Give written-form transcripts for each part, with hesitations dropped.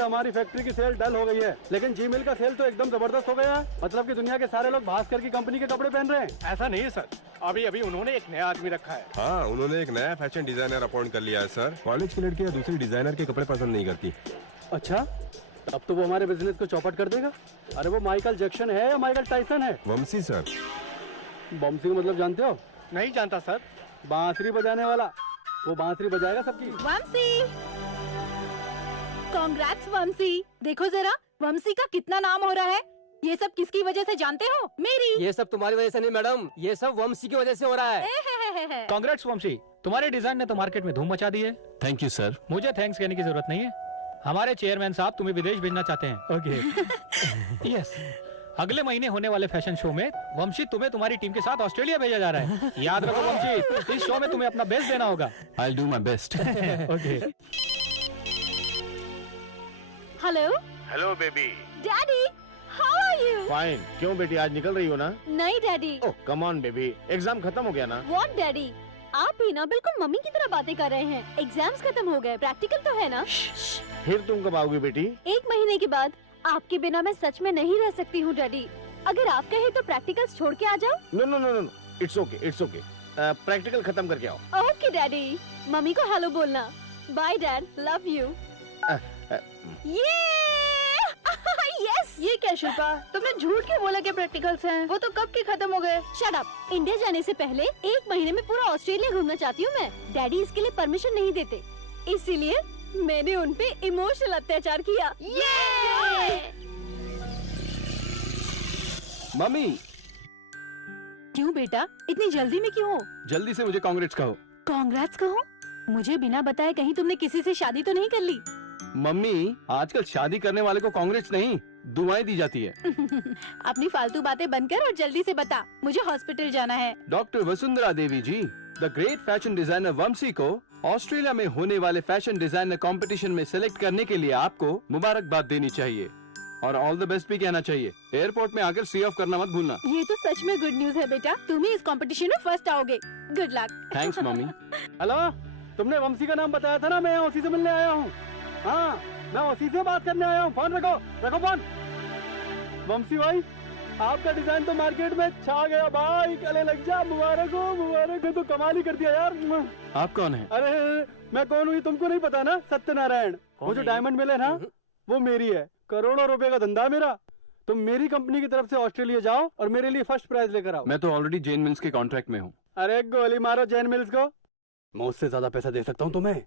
हमारी फैक्ट्री की सेल डल हो गई है, लेकिन जी मिल का सेल तो एकदम जबरदस्त हो गया है। मतलब कि दुनिया के सारे लोग भास्कर की कंपनी के कपड़े पहन रहे हैं। ऐसा नहीं है सर, अभी अभी उन्होंने एक नया आदमी रखा है। हाँ, उन्होंने एक नया फैशन डिजाइनर अपॉइंट कर लिया है सर। कॉलेज की लड़कियां दूसरी डिजाइनर के कपड़े पसंद नहीं करती। अच्छा, अब तो वो हमारे बिजनेस को चौपट कर देगा। अरे वो माइकल जैक्सन है या माइकल टाइसन है? वंशी सर। वंशी को मतलब जानते हो? नहीं जानता सर। बांसुरी बजाने वाला, वो बांसुरी बजाएगा सबकी। वंशी, कांग्रेट्स वंशी। देखो जरा वंशी का कितना नाम हो रहा है। ये सब किसकी वजह से जानते हो? मेरी। ये सब तुम्हारी वजह से नहीं मैडम, ये सब वंशी की वजह से हो रहा है। कांग्रेट्स वंशी, तुम्हारे डिजाइन ने तो मार्केट में धूम मचा दी है। Thank you sir. मुझे थैंक्स कहने की जरूरत नहीं है। हमारे चेयरमैन साहब तुम्हें विदेश भेजना चाहते हैं। ओके। यस, अगले महीने होने वाले फैशन शो में वंशी तुम्हें तुम्हारी टीम के साथ ऑस्ट्रेलिया भेजा जा रहा है। याद रखो वंशी, इस शो में तुम्हें अपना बेस्ट देना होगा। I'll do my best. Okay. Hello hello baby. Daddy, how are you? Fine. क्यों बेटी, आज निकल रही हो ना? नहीं daddy. Oh come on baby, exam खत्म हो गया ना? व्हाट डैडी, आप भी ना बिल्कुल मम्मी की तरह बातें कर रहे हैं। एग्जाम्स खत्म हो गए, प्रैक्टिकल तो है ना? फिर तुम कब आओगी बेटी? 1 महीने के बाद। आपके बिना मैं सच में नहीं रह सकती हूँ डैडी। अगर आप कहे तो प्रैक्टिकल्स छोड़ के आ जाओ। No no no no, it's okay it's okay. Practical खत्म करके आओ। Okay daddy. मम्मी को हेलो बोलना। Bye dad, love you. Yeah yes. ये क्या शिल्पा, तुमने झूठ क्यों बोला कि प्रैक्टिकल्स हैं? वो तो कब के खत्म हो गए। Shut up. इंडिया जाने से पहले 1 महीने में पूरा ऑस्ट्रेलिया घूमना चाहती हूँ मैं। डैडी इसके लिए परमिशन नहीं देते, इसीलिए मैंने उन पे इमोशनल अत्याचार किया। मम्मी। क्यों बेटा, इतनी जल्दी में क्यों? जल्दी से मुझे कांग्रेट्स कहो। कांग्रेट्स कहो? मुझे बिना बताए कहीं तुमने किसी से शादी तो नहीं कर ली? मम्मी, आजकल शादी करने वाले को कांग्रेट्स नहीं, दुआएं दी जाती है। अपनी फालतू बातें बंद कर और जल्दी से बता, मुझे हॉस्पिटल जाना है। Doctor Vasundhara Devi ji, the great fashion designer Vanshi को ऑस्ट्रेलिया में होने वाले फैशन डिजाइनर कंपटीशन में सिलेक्ट करने के लिए आपको मुबारकबाद देनी चाहिए और ऑल द बेस्ट भी कहना चाहिए। एयरपोर्ट में आकर सी ऑफ करना मत भूलना। ये तो सच में गुड न्यूज है बेटा, तुम ही इस कंपटीशन में फर्स्ट आओगे। Good luck. Thanks mummy. Hello, तुमने वंशी का नाम बताया था ना, मैं उसी से मिलने आया हूँ। हाँ, मैं उसी से बात करने आया हूँ। फोन रखो, रखो फोन। वंशी भाई, आपका डिजाइन तो मार्केट में छा गया भाई, गले लग जा। मुबारक हो, मुबारक हो। तो कमाल ही कर दिया यार। आप कौन है? अरे मैं कौन हूँ तुमको नहीं पता ना? सत्यनारायण। वो जो डायमंड मिले ना, वो मेरी है। करोड़ों रुपए का धंधा मेरा। तुम मेरी कंपनी की तरफ से ऑस्ट्रेलिया जाओ और मेरे लिए फर्स्ट प्राइज लेकर आओ। मैं तो ऑलरेडी जैन मिल्स के कॉन्ट्रैक्ट में हूँ। अरे गोली मारो जैन मिल्स को। मैं उससे ज्यादा पैसा दे सकता हूँ तुम्हें।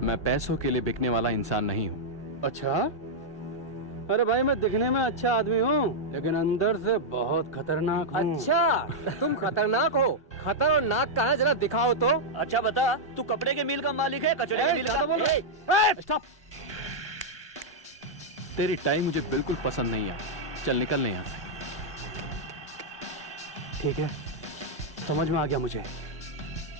मैं पैसों के लिए बिकने वाला इंसान नहीं हूँ। अच्छा? अरे भाई, मैं दिखने में अच्छा आदमी हूँ, लेकिन अंदर से बहुत खतरनाक हूँ। अच्छा, तुम खतरनाक हो। खतरनाक कहाँ, जरा दिखाओ तो। अच्छा बता, तू कपड़े के मिल का मालिक है, कचरे के मिल का? स्टॉप। तेरी टाइम मुझे बिल्कुल पसंद नहीं है। चल निकलने यहाँ से। ठीक है, समझ में आ गया मुझे।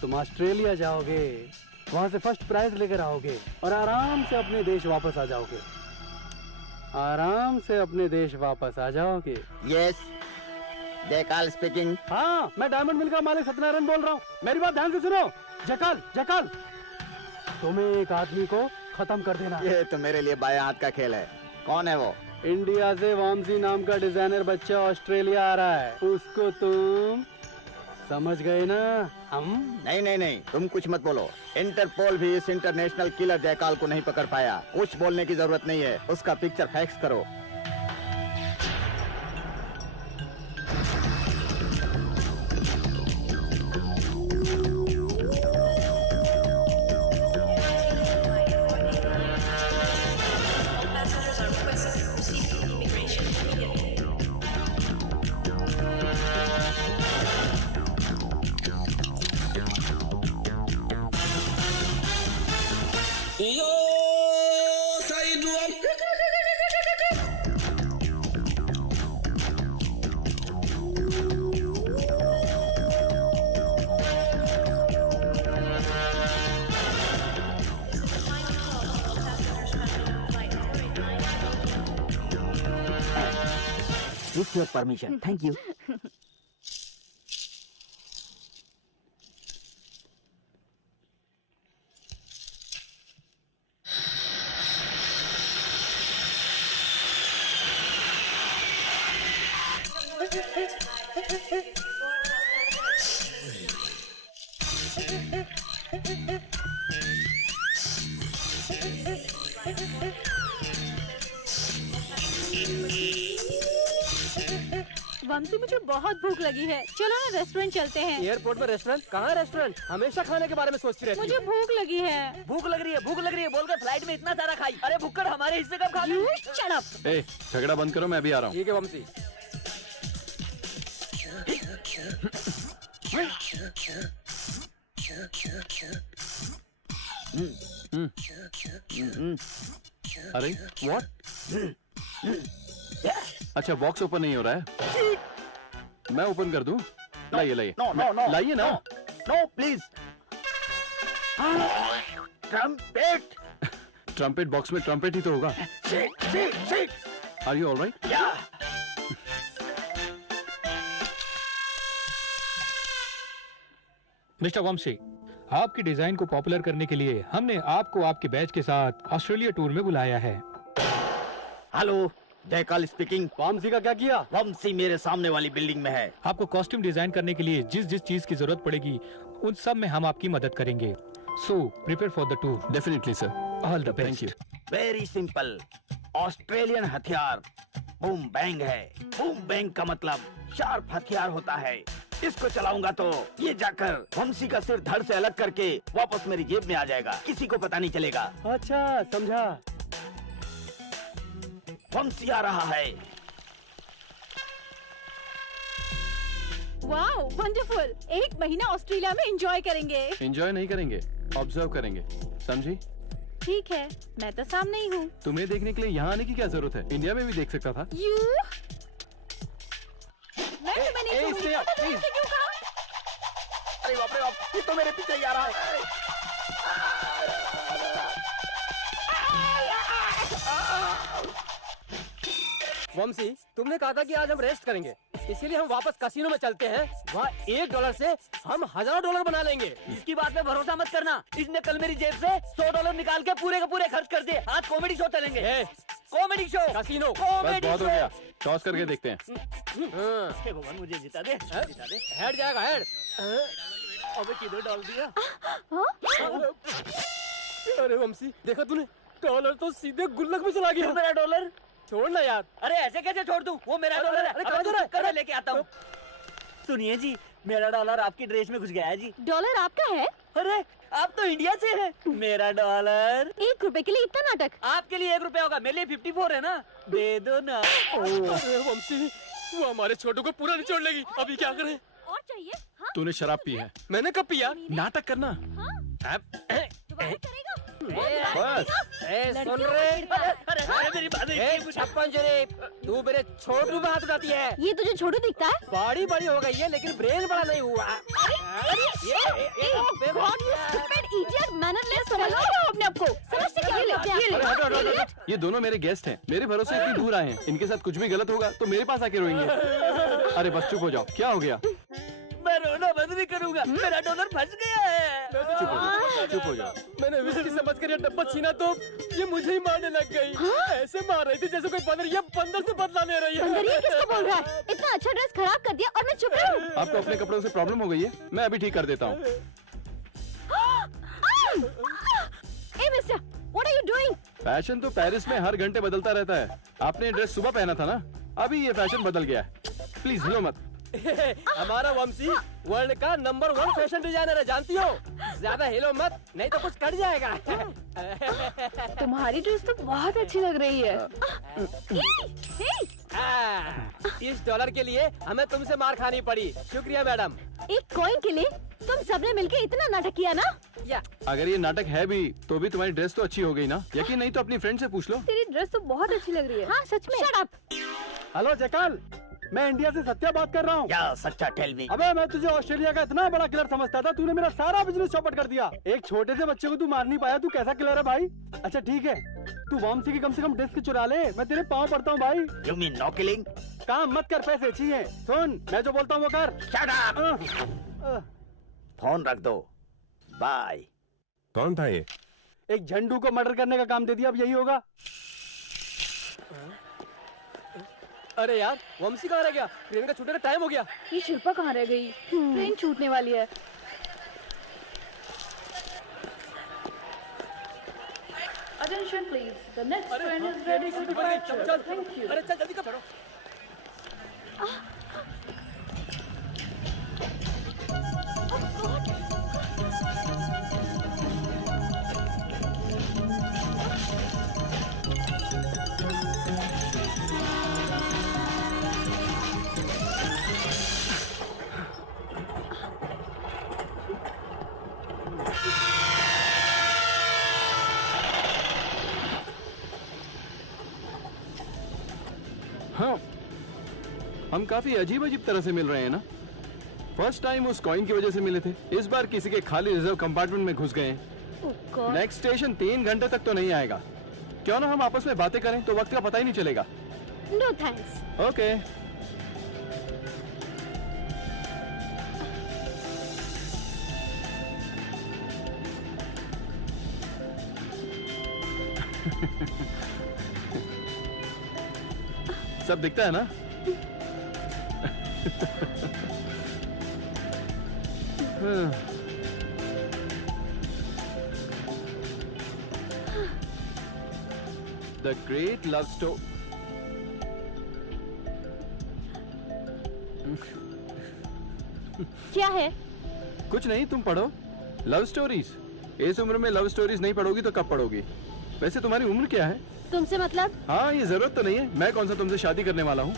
तुम ऑस्ट्रेलिया जाओगे, वहाँ से फर्स्ट प्राइज लेकर आओगे और आराम से अपने देश वापस आ जाओगे। आराम से अपने देश वापस आ जाओगे। Yes, Jaikal speaking. हाँ, मैं डायमंड मिल का मालिक सत्यनारायण बोल रहा हूँ। मेरी बात ध्यान से सुनो। जयकाल, जयकाल, तुम्हें एक आदमी को खत्म कर देना। ये तो मेरे लिए बाएं हाथ का खेल है। कौन है वो? इंडिया से वामसी नाम का डिजाइनर बच्चा ऑस्ट्रेलिया आ रहा है, उसको तुम समझ गए ना? हम नहीं नहीं नहीं, तुम कुछ मत बोलो। इंटरपोल भी इस इंटरनेशनल किलर जयकाल को नहीं पकड़ पाया। कुछ बोलने की जरूरत नहीं है, उसका पिक्चर फैक्स करो। With your permission, thank you. वंशी, मुझे बहुत भूख लगी है, चलो ना रेस्टोरेंट चलते हैं। एयरपोर्ट में रेस्टोरेंट? कहाँ रेस्टोरेंट? हमेशा खाने के बारे में सोचती रहती मुझे है। भूख लगी है। भूख लग रही है, भूख लग रही है बोल के फ्लाइट में इतना सारा खाई। अरे भुक्कड़, हमारे हिस्से कब खा You गई? shut up। ए, झगड़ा बंद करो, मैं अभी आ रहा हूँ। ठीक है वंशी। अरे व्हाट? अच्छा, बॉक्स ओपन नहीं हो रहा है। मैं ओपन कर दूं? लाइए लाइए। नो नो नो लाइए ना। No please. Trumpet. Trumpet box में ट्रम्पेट ही तो होगा। Seat. Are you alright? Yeah. Mister Vanshi, आपकी डिजाइन को पॉपुलर करने के लिए हमने आपको आपके बैच के साथ ऑस्ट्रेलिया टूर में बुलाया है। Hello, जयकाल speaking. वमसी का क्या किया? वंशी मेरे सामने वाली बिल्डिंग में है। आपको कॉस्ट्यूम डिजाइन करने के लिए जिस जिस चीज की जरूरत पड़ेगी उन सब में हम आपकी मदद करेंगे। So prepare for the tour. Definitely sir. All the thank you. Best. Very simple. Australian हथियार बूम बैंग है। बूम बैंग का मतलब शार्प हथियार होता है। इसको चलाऊंगा तो ये जाकर वंशी का सिर धड़ से अलग करके वापस मेरी जेब में आ जाएगा, किसी को पता नहीं चलेगा। अच्छा, समझा। वंशी आ रहा है। Wow, wonderful. 1 महीना ऑस्ट्रेलिया में एंजॉय करेंगे। एंजॉय नहीं करेंगे, ऑब्जर्व करेंगे, समझी? ठीक है, मैं तो सामने ही हूँ। तुम्हें देखने के लिए यहाँ आने की क्या जरूरत है? इंडिया में भी देख सकता था। यू मैं तुम्हें नहीं ए, छोड़ूंगी। stay up, पता नहीं please। उसने क्यों कहा? अरे बाप रे बाप, ये तो मेरे पीछे ही आ रहा है। वंशी, तुमने कहा था कि आज हम रेस्ट करेंगे, इसीलिए हम वापस कसिनो में चलते हैं। वहाँ $1 से हम $1000 बना लेंगे। इसकी बात पे भरोसा मत करना। इसने कल मेरी जेब से $100 निकाल के पूरे के पूरे खर्च कर दिए। आज कॉमेडी शो चलेंगे। ए, कॉमेडी शो, कसिनो। बस कॉमेडी बहुत हो शो। गया, टॉस करके देखते हैं। हाँ, हे भगवान, मुझे जिता दे, जिता दे। हेड जाएगा हेड। अबे किधर डाल दिया? अरे वंशी, देखा तूने? डॉलर तो सीधे गुल्लक में चला क्यों गया। मेरा डॉलर? छोड़ ना यार। अरे ऐसे कैसे छोड़ दूं? वो मेरा डॉलर है। अरे अबे कहाँ तू जा रहा है? चुप कर, मैं लेके आता हूँ। सुनिए जी, मेरा डॉलर आपकी ड्रेस में घुस गया है जी। डॉलर आपका है? अरे आप तो इंडिया से हैं। मेरा डॉलर 1 रुपए के लिए इतना नाटक? आपके लिए 1 रुपया होगा, मेरे लिए 54 है ना। दे दो ना। अरे वंशी, वो हमारे छोटू को पूरा निचोड़ लेगी। अभी क्या करें? और चाहिए? हाँ? तूने शराब पी है? मैंने कब पिया? नाटक करना। दोबारा करेगा? बस। ए, सुन लड़कियों रे। को छेड़ता है। अरे मेरी बात ए, छप्पन शरीफ, तू मेरे छोटू पे हाथ उठाती है। ये तुझे छोटू दिखता है? बॉडी बड़ी हो गई है लेकिन ब्रेन बड़ा नहीं हुआ। God, you stupid idiot, mannerless, समझ रहे हो अपने आप को? समझते क्या हो? ये ले। Idiot। ये दोनों मेरे गेस्ट हैं, मेरे भरोसे इतनी दूर आए हैं। इनके साथ कुछ भी गलत होगा तो मेरे पास आके रोएंगे। अरे बस चुप हो जाओ, क्या हो गया? मैं रोना बंद नहीं करूंगा। मेरा डॉलर फंस गया है। चुप हो जाओ, चुप हो जाओ। मैंने विस्की समझ कर ये डब्बा छीना तो ये मुझे ही मारने लग गई। ऐसे मार रही थी जैसे कोई बंदर, ये बंदर से बदला ले रही है। बंदरिया किसको बोल रहा है? इतना अच्छा ड्रेस खराब कर दिया और मैं चुप रहूं? आपको अपने कपड़ों से प्रॉब्लम हो गई है? मैं अभी ठीक कर देता हूँ। Hey mister, what are you doing? Fashion तो पेरिस में हर घंटे बदलता रहता है। आपने ड्रेस सुबह पहना था ना, अभी ये फैशन बदल गया है। प्लीज हिलो मत। हमारा वंशी वर्ल्ड का नंबर 1 फैशन डिजाइनर है, जानती हो? ज्यादा हिलो मत, नहीं तो कुछ कट जाएगा। तुम्हारी ड्रेस तो बहुत अच्छी लग रही है। इस डॉलर के लिए हमें तुमसे मार खानी पड़ी। शुक्रिया मैडम। एक कॉइन के लिए तुम सबने मिलके इतना नाटक किया ना? या अगर ये नाटक है भी तो भी तुम्हारी ड्रेस तो अच्छी हो गई ना? यकीन नहीं तो अपनी फ्रेंड से पूछ लो। तेरी ड्रेस तो बहुत अच्छी लग रही है। हाँ सच में। Shut up. हेलो जयकाल, मैं इंडिया से सत्या बात कर रहा हूँ। क्या सच्चा? Tell me. अबे मैं तुझे ऑस्ट्रेलिया का इतना बड़ा किलर समझता था, तूने मेरा सारा बिजनेस चौपट कर दिया। एक छोटे से बच्चे को तू मार नहीं पाया, तू कैसा किलर है भाई? अच्छा ठीक है, तू वॉमसी की कम से कम डिस्क चुरा ले, मैं तेरे पाँव पड़ता हूँ भाई। You mean no killing? काम मत कर, पैसे चाहिए। सुन, मैं जो बोलता हूँ वो कर। Shut up. फोन रख दो। बाय। कौन था ये? एक झंडू को मर्डर करने का काम दे दिया, अब यही होगा। अरे यार वंशी कहाँ रह गया? ट्रेन का छूटने का टाइम हो गया। ये शिल्पा कहाँ रह गई? ट्रेन छूटने वाली है। Attention please, the next train is ready for departure. Thank you. अरे चल जल्दी कर पड़ो। हाँ, हम काफी अजीब अजीब तरह से मिल रहे हैं ना। फर्स्ट टाइम उस कॉइन की वजह से मिले थे, इस बार किसी के खाली रिजर्व कंपार्टमेंट में घुस गए हैं। नेक्स्ट स्टेशन 3 घंटे तक तो नहीं आएगा। क्यों ना हम आपस में बातें करें, तो वक्त का पता ही नहीं चलेगा। No thanks. ओके। सब दिखता है ना? The Great Love Story. क्या है? कुछ नहीं, तुम पढ़ो। Love stories. इस उम्र में लव स्टोरीज नहीं पढ़ोगी तो कब पढ़ोगी? वैसे तुम्हारी उम्र क्या है? तुमसे मतलब? हाँ, ये जरूरत तो नहीं है। मैं कौन सा तुमसे शादी करने वाला हूँ।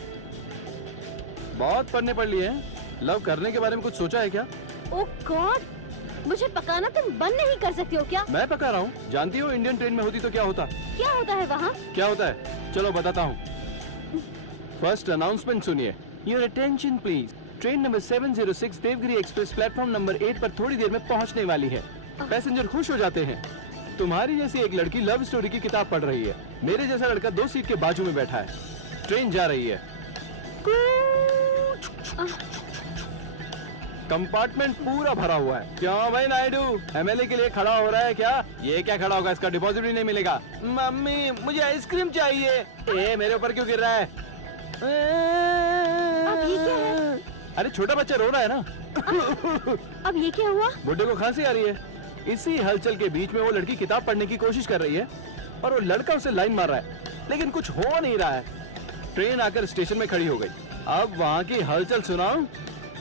बहुत पढ़ने पढ़ लिए हैं। लव करने के बारे में कुछ सोचा है क्या? ओह गॉड, मुझे पकाना तुम बंद नहीं कर सकती हो क्या? मैं पका रहा हूँ। जानती हो इंडियन ट्रेन में होती तो क्या होता? क्या होता है वहाँ? क्या होता है? चलो बताता हूँ। फर्स्ट अनाउंसमेंट सुनिए। Your attention please. Train number 706 Devagiri express platform number 8 पर थोड़ी देर में पहुँचने वाली है। पैसेंजर खुश हो जाते हैं। तुम्हारी जैसी एक लड़की लव स्टोरी की किताब पढ़ रही है। मेरे जैसा लड़का 2 सीट के बाजू में बैठा है। ट्रेन जा रही है। कंपार्टमेंट पूरा भरा हुआ है। क्यों भाई नायडू, एमएलए के लिए खड़ा हो रहा है क्या? ये क्या खड़ा होगा, इसका डिपॉजिट भी नहीं मिलेगा। मम्मी मुझे आइसक्रीम चाहिए। ए मेरे ऊपर क्यों गिर रहा है? अब ये क्या है? अरे छोटा बच्चा रो रहा है ना। अब ये क्या हुआ? बुड्ढे को खांसी आ रही है। इसी हलचल के बीच में वो लड़की किताब पढ़ने की कोशिश कर रही है और वो लड़का उसे लाइन मार रहा है, लेकिन कुछ हो नहीं रहा है। ट्रेन आकर स्टेशन में खड़ी हो गई। अब वहाँ की हलचल सुनाऊं?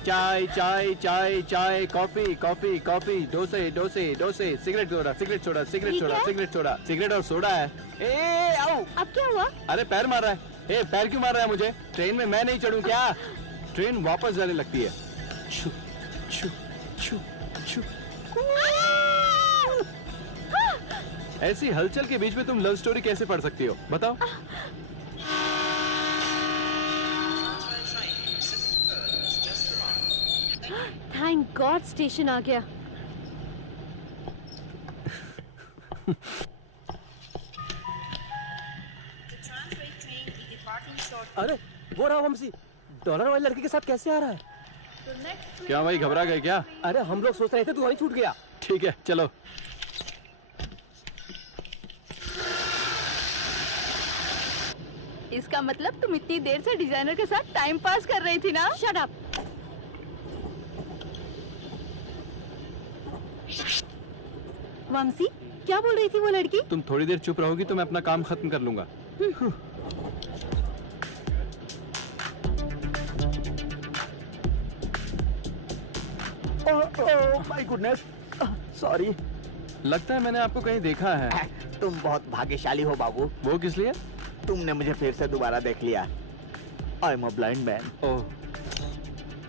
चाय चाय चाय चाय, कॉफी कॉफी कॉफी, डोसे डोसे डोसे, cigarette soda cigarette soda cigarette soda cigarette soda, cigarette और सोडा है। ए आओ। अब क्या हुआ? अरे पैर मार रहा है। ए पैर क्यों मार रहा है मुझे? ट्रेन में मैं नहीं चढ़ूं क्या? ट्रेन वापस जाने लगती है। छू छू छू छू। ऐसी हलचल के बीच में तुम लव स्टोरी कैसे पढ़ सकती हो, बताओ? थैंक गॉड स्टेशन आ गया। अरे वो रहा वंशी, डॉलर वाली लड़की के साथ कैसे आ रहा है? क्या भाई, घबरा गए क्या? अरे हम लोग सोच रहे थे तू वहीं छूट गया। ठीक है चलो। इसका मतलब तुम इतनी देर से डिजाइनर के साथ टाइम पास कर रही थी ना? Shut up. वंशी, क्या बोल रही थी वो लड़की? तुम थोड़ी देर चुप रहोगी तो मैं अपना काम खत्म कर लूंगा। My goodness, sorry. लगता है मैंने आपको कहीं देखा है। तुम बहुत भाग्यशाली हो बाबू। वो किस लिए? तुमने मुझे फिर से दोबारा देख लिया। I am a blind man. Oh,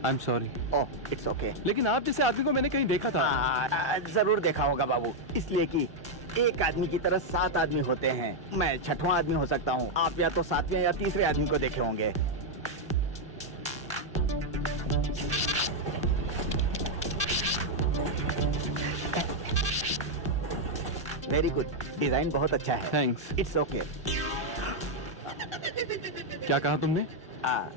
I am sorry. Oh it's okay. लेकिन आप जैसे आदमी को मैंने कहीं देखा था। जरूर देखा होगा बाबू, इसलिए कि एक आदमी की तरह 7 आदमी होते हैं। मैं 6वां आदमी हो सकता हूँ। आप या तो 7वें या 3रे आदमी को देखे होंगे। वेरी गुड, डिजाइन बहुत अच्छा है। थैंक्स। It's okay. क्या कहा तुमने?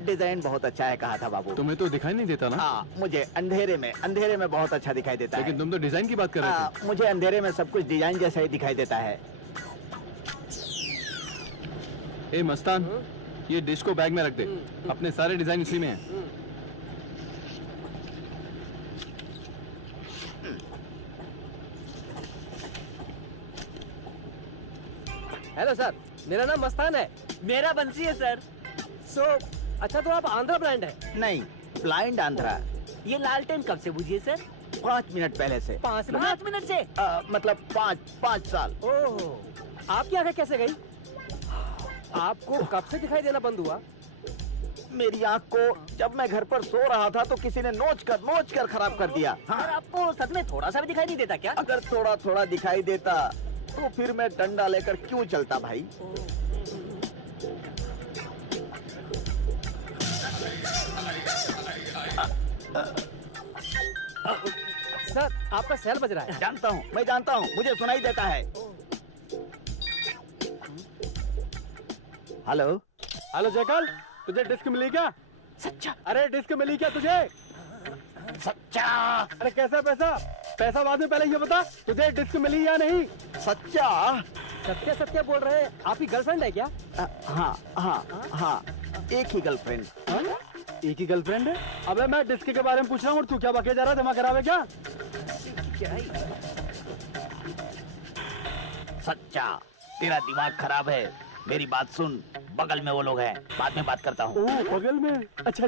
डिजाइन बहुत अच्छा है कहा था बाबू। तुम्हें तो दिखाई नहीं देता ना। मुझे अंधेरे में बहुत अच्छा दिखाई देता है। लेकिन तुम तो डिजाइन की बात कर रहे थे। मुझे अंधेरे में सब कुछ डिजाइन जैसा ही दिखाई देता है। ए मस्तान, ये डिश को बैग में रख दे, अपने सारे डिजाइन इसी में हैं। हेलो सर, मेरा नाम मस्तान है। मेरा बंसी है सर। अच्छा तो आप आंध्रा ब्रांड है? नहीं, ब्लाइंड आंध्रा। ये लालटेन कब से बुझी है सर? 5 मिनट पहले से। 5 मिनट? 5 मिनट से? मतलब 5 साल। ओह, आपकी आंखें कैसे गई? आपको कब से दिखाई देना बंद हुआ? मेरी आँख को जब मैं घर पर सो रहा था तो किसी ने नोच कर खराब कर दिया। सर आपको सच में थोड़ा सा भी दिखाई नहीं देता क्या? अगर थोड़ा थोड़ा दिखाई देता तो फिर मैं डंडा लेकर क्यों चलता भाई? सर आपका सेल बज रहा है। जानता हूँ, मैं जानता हूँ, मुझे सुनाई देता है। हेलो हेलो जयकाल, तुझे डिस्क मिली क्या? सच्चा? अरे डिस्क मिली क्या तुझे? सच्चा? अरे कैसा पैसा बाद में, पहले ये बता तुझे डिस्क मिली या नहीं? सच्चा? सत्य सत्य बोल रहे हैं। आपकी गर्लफ्रेंड है क्या? हाँ, एक ही गर्लफ्रेंड। एक ही गर्लफ्रेंड है? अबे मैं डिस्क के बारे में पूछ रहा हूँ, तू क्या बके जा रहा है, दिमाग खराब है क्या? सच्चा, तेरा दिमाग खराब है। मेरी बात सुन, बगल में वो लोग हैं, बाद में बात करता हूँ। ओह बगल में? अच्छा।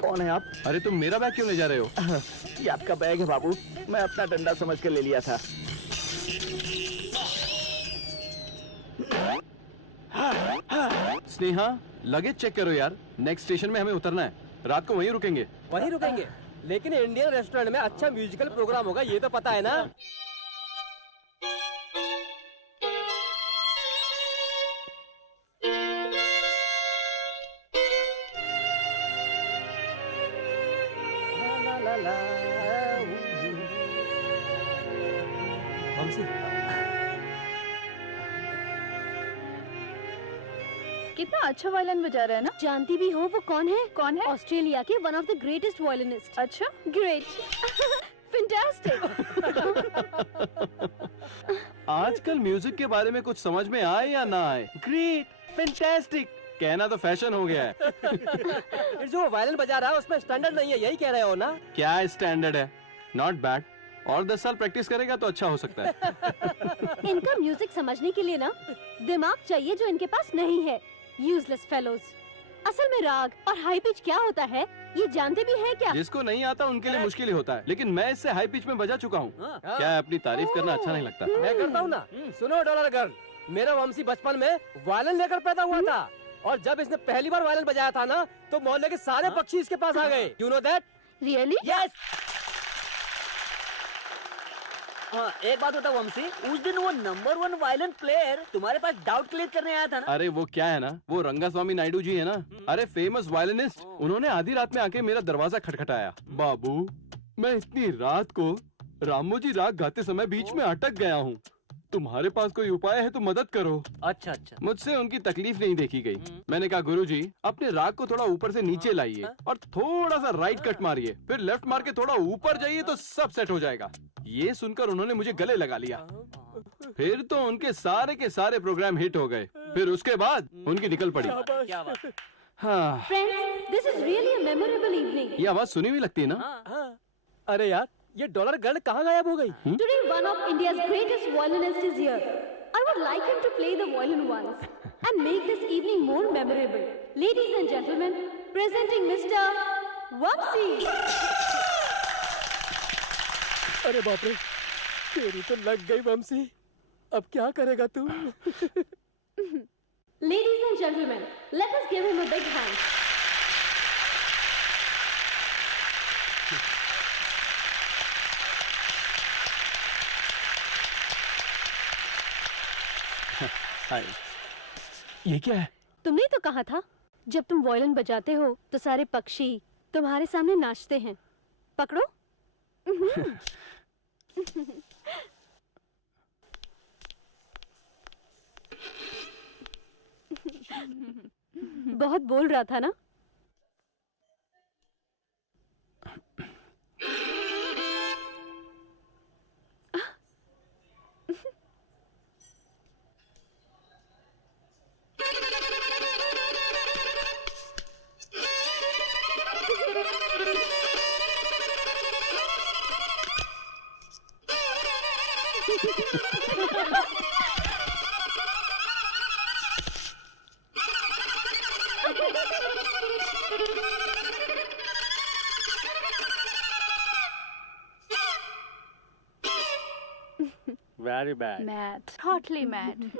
कौन है आप? अरे तुम मेरा बैग क्यों ले जा रहे हो? ये आपका बैग है बाबू, मैं अपना डंडा समझ कर ले लिया था। स्नेहा, लगेज चेक करो यार, नेक्स्ट स्टेशन में हमें उतरना है, रात को वहीं रुकेंगे। वहीं रुकेंगे, लेकिन इंडियन रेस्टोरेंट में अच्छा म्यूजिकल प्रोग्राम होगा, ये तो पता है ना? कितना अच्छा वायलिन बजा रहा है ना? जानती भी हो वो कौन है? कौन है? ऑस्ट्रेलिया के one of the greatest violinist. अच्छा, ग्रेट फैंटास्टिक। आजकल म्यूजिक के बारे में कुछ समझ में आए या ना आए, ग्रेट फैंटास्टिक कहना तो फैशन हो गया है। जो वायलिन बजा रहा है उसमें स्टैंडर्ड नहीं है, यही कह रहे हो ना? क्या स्टैंडर्ड है? नॉट बैड, और 10 साल प्रैक्टिस करेगा तो अच्छा हो सकता है। इनका म्यूजिक समझने के लिए ना दिमाग चाहिए जो इनके पास नहीं है। Useless fellows. असल में राग और हाई पिच क्या होता है ये जानते भी हैं क्या? जिसको नहीं आता उनके लिए मुश्किल ही होता है, लेकिन मैं इससे हाई पिच में बजा चुका हूँ। क्या है, अपनी तारीफ करना अच्छा नहीं लगता? मैं करता हूँ ना। सुनो डॉलर गर्ल, मेरा वंशी बचपन में वायलिन लेकर पैदा हुआ था, और जब इसने पहली बार वायलिन बजाया था ना तो मोहल्ले के सारे पक्षी इसके पास आ गए। You know that? Really? Yes. हाँ, एक बात होता वंशी, उस दिन वो नंबर 1 वायलिन प्लेयर तुम्हारे पास डाउट क्लियर करने आया था ना? अरे वो क्या है ना, वो रंगास्वामी नायडू जी है ना, अरे फेमस वायलिनिस्ट, उन्होंने आधी रात में आके मेरा दरवाजा खटखटाया। बाबू, मैं इतनी रात को रामोजी राग गाते समय बीच में अटक गया हूँ, तुम्हारे पास कोई उपाय है तो मदद करो। अच्छा। मुझसे उनकी तकलीफ नहीं देखी गई। मैंने कहा गुरुजी, अपने राग को थोड़ा ऊपर से नीचे लाइए और थोड़ा सा राइट कट मारिए, फिर लेफ्ट मार के थोड़ा ऊपर जाइए तो सब सेट हो जाएगा। ये सुनकर उन्होंने मुझे गले लगा लिया। फिर तो उनके सारे के सारे प्रोग्राम हिट हो गए। फिर उसके बाद उनकी निकल पड़ी। क्या बात? हाँ, friends, this is really a memorable evening. ये आवाज सुनी हुई लगती है ना? हाँ। अरे यार, ये डॉलर गर्ल कहाँ गायब हो गई? Today one of India's greatest violinist is here. I would like him to play the violin once and make this evening more memorable. Ladies and gentlemen, presenting Mr. Vamsi. अरे बाप रे, तेरी तो लग गई वंशी। अब क्या करेगा तू? Ladies and gentlemen, let us give him a big hand. हाय। ये क्या है? तुमने तो कहा था जब तुम वायलिन बजाते हो तो सारे पक्षी तुम्हारे सामने नाचते हैं। पकड़ो। बहुत बोल रहा था ना। Very bad. Mad. Totally mad.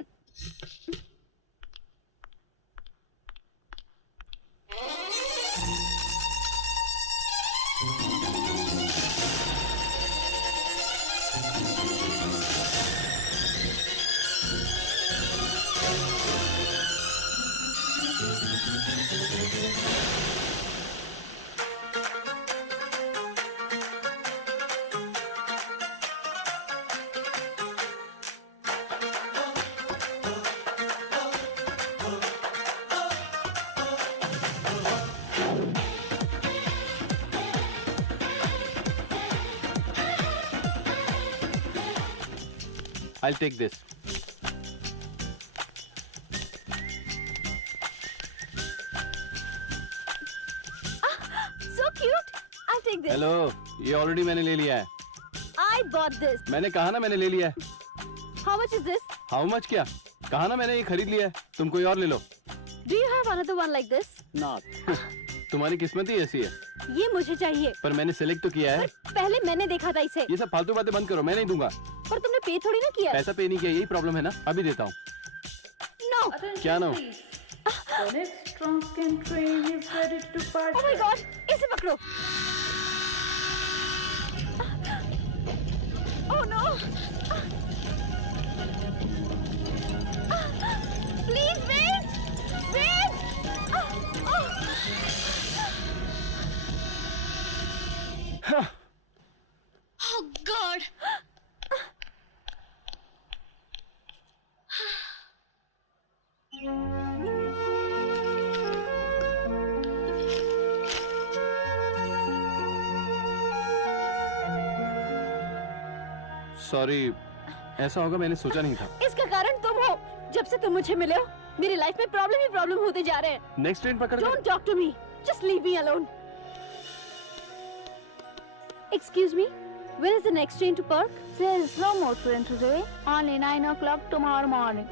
I'll take this. So cute. I'll take this. Hello, ये ऑलरेडी मैंने ले लिया है। I bought this. मैंने कहा ना मैंने ले लिया है। How much is this? How much क्या? कहा ना मैंने ये खरीद लिया है। तुम कोई और ले लो। Do you have another one like this? Not. तुम्हारी किस्मत ही ऐसी है। ये मुझे चाहिए। पर मैंने सिलेक्ट तो किया है। पर पहले मैंने देखा था इसे। ये सब फालतू बातें बंद करो, मैं नहीं दूंगा। पर तुमने पे थोड़ी ना किया। पैसा पे नहीं किया, यही प्रॉब्लम है ना। अभी देता हूँ। No. क्या no? The next Transcan train is ready to depart. Oh my God! इसे पकड़ो। Oh no! Please wait! Wait! Oh God! Sorry, ऐसा होगा मैंने सोचा नहीं था। इसका कारण तुम हो। जब से तुम मुझे मिले हो, मेरी लाइफ में प्रॉब्लम ही प्रॉब्लम होते जा रहे हैं। नेक्स्ट ट्रेन पकड़ कर। Don't talk to me. Just leave me alone. Excuse me. When is the next train to Perk? There is no more train today. Only 9 o'clock tomorrow morning.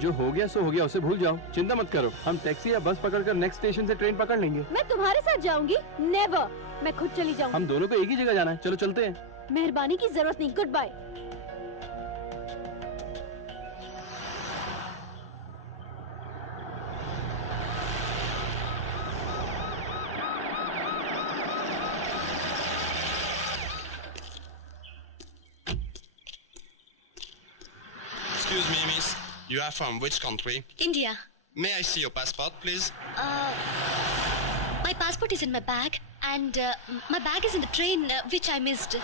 जो हो गया सो हो गया, उसे भूल जाओ। चिंता मत करो, हम टैक्सी या बस पकड़कर नेक्स्ट स्टेशन से ट्रेन पकड़ लेंगे। मैं तुम्हारे साथ जाऊंगी? Never. मैं खुद चली जाऊंगी। हम दोनों को एक ही जगह जाना है। चलो चलते हैं। मेहरबानी की जरूरत नहीं। Goodbye. Excuse me, miss. You are from which country? India. May I see your passport, please? My passport is in my bag, and my bag is in the train which I missed.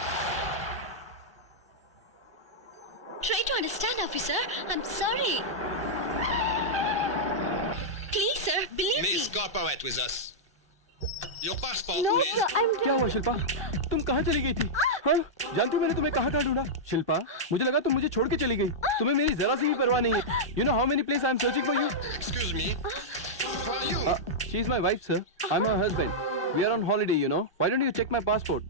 Try to understand, officer. I'm sorry. Please, sir, believe me. Miss, cooperate with us. Your passport, No, please. sir. I'm. क्या हुआ शिल्पा? तुम कहाँ चली गई थी? हाँ? जानती हो मैंने तुम्हें कहाँ ढूंढा? शिल्पा, मुझे लगा तुम मुझे छोड़ के चली गई। तुम्हें मेरी जरा सी भी परवाह नहीं है। You know how many places I'm searching for you? Excuse me. Who are you? She's my wife, sir. I'm her husband. We are on holiday, you know. Why don't you check my passport?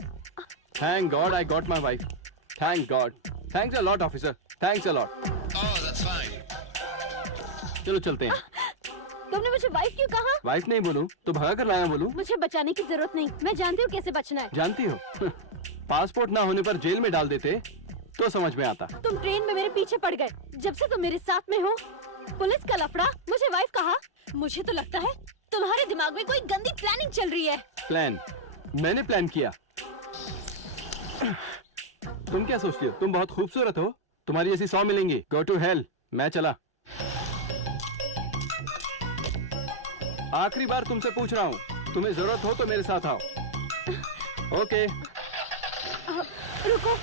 Thank God I got my wife. Thank God. Thanks a lot, officer. Thanks a lot. Oh, that's fine. चलो चलते हैं। तुमने मुझे wife क्यों कहा? Wife नहीं बोलूं तो भगा कर लाया बोलूं? मुझे बचाने की जरूरत नहीं। मैं जानती हूँ कैसे बचना है। जानती हो? पासपोर्ट ना होने पर जेल में डाल देते तो समझ में आता। तुम ट्रेन में मेरे पीछे पड़ गए। जब से तुम मेरे साथ में हो, पुलिस का लफड़ा, मुझे वाइफ कहा। मुझे तो लगता है तुम्हारे दिमाग में कोई गंदी प्लानिंग चल रही है। प्लान? मैंने प्लान किया। तुम क्या सोचती हो? तुम बहुत खूबसूरत हो, तुम्हारी जैसी 100 मिलेंगी। Go to hell. मैं चला। आखिरी बार तुमसे पूछ रहा हूँ, तुम्हें जरूरत हो तो मेरे साथ आओ। ओके। रुको।